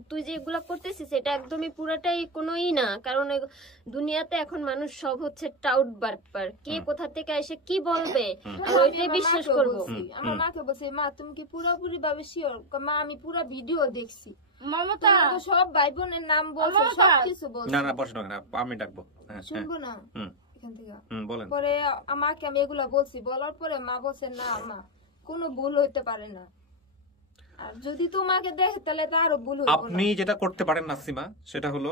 তুই যে এগুলা করতেছিস এটা একদমই পুরাটাই কোনোই না, কারণ দুনিয়াতে এখন মানুষ সব হচ্ছে টাউট বাটপার, কে কোথা থেকে এসে কি বলবে আর ওইটাই বিশ্বাস করবো। আমার মাকে বলছি, মা তুমি কি পুরোপুরি ভাবে শিওর? মা আমি পুরো ভিডিও দেখছি, মমতা তুমি তো সব ভাই বোনের নাম বলছো, মমতা। সবকিছু বলছো। না না, বসে না, আমি ডাকবো। হ্যাঁ হ্যাঁ, শুনবো না হুম এখান থেকে? বলেন। পরে আমাকে আমি এগুলা বলছি, বলার পরে মা বলছে না মা কোনো ভুল হইতে পারে না, আর যদি তোমাকে দেখে তাহলে তো আরো ভুল হইব। আপনি যেটা করতে পারেন নাসিমা, সেটা হলো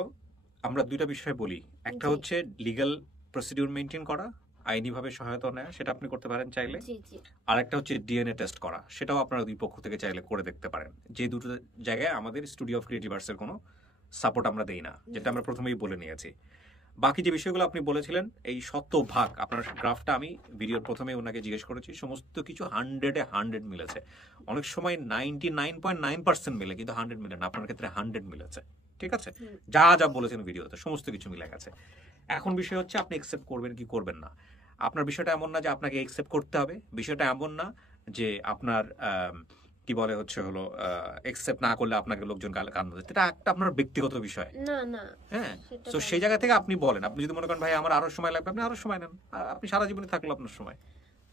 আমরা 2টা বিষয় বলি, একটা জি। হচ্ছে লিগ্যাল প্রসিডিউর মেইনটেইন করা, আইনিভাবে সহায়তা নেওয়া, সেটা আপনি করতে পারেন চাইলে। জি জি। আরেকটা হচ্ছে ডিএনএ টেস্ট করা, সেটাও আপনারা দুই পক্ষ থেকে চাইলে করে দেখতে পারেন। যে দুটো জায়গায় আমাদের স্টুডিও অফ ক্রিয়েটিভ আর্টসের কোনো সাপোর্ট আমরা দেই না, যেটা আমরা প্রথমেই বলে নিয়েছি। বাকি যে বিষয়গুলো আপনি বলেছিলেন, এই শতভাগ আপনার গ্রাফটা আমি ভিডিওর প্রথমে ওনাকে জিজ্ঞেস করেছি, সমস্ত কিছু 100-এ 100 মিলেছে। অনেক সময় 99.9% মিলে, কিন্তু 100 মিলে না, আপনার ক্ষেত্রে 100 মিলেছে। ঠিক আছে, যা যা বলেছেন ভিডিওতে সমস্ত কিছু মিলে গেছে। এখন বিষয় হচ্ছে আপনি অ্যাকসেপ্ট করবেন কি করবেন না। আপনার বিষয়টা এমন না যে আপনাকে অ্যাকসেপ্ট করতে হবে, বিষয়টা এমন না যে আপনার কি বলে হচ্ছে হলো অ্যাকসেপ্ট না করলে আপনাকে লোকজন কান দেবে, এটা একটা আপনার ব্যক্তিগত বিষয়। না না, হ্যাঁ, তো সেই জায়গা থেকে আপনি বলেন, আপনি যদি মনে করেন ভাই আমার আরো সময় লাগবে, আপনি আরো সময় নেন, আপনি সারা জীবনে থাকলো আপনার সময়।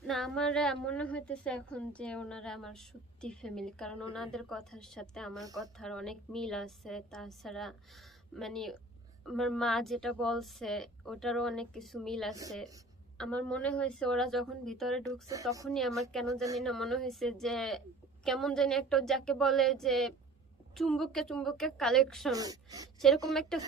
না, আমার মনে হইতেছে এখন যে ওনারা আমার সত্যি ফ্যামিলি, কারণ ওনাদের কথার সাথে আমার কথার অনেক মিল আছে। তাছাড়া মানে আমার মা যেটা বলছে ওটারও অনেক কিছু মিল আছে। আমার মনে হয়েছে ওরা যখন ভিতরে ঢুকছে তখনই আমার কেন জানি না মনে হয়েছে যে কেমন জানি একটা, যাকে বলে যে চুম্বকে চুম্বকে কালেকশন, সেরকম একটা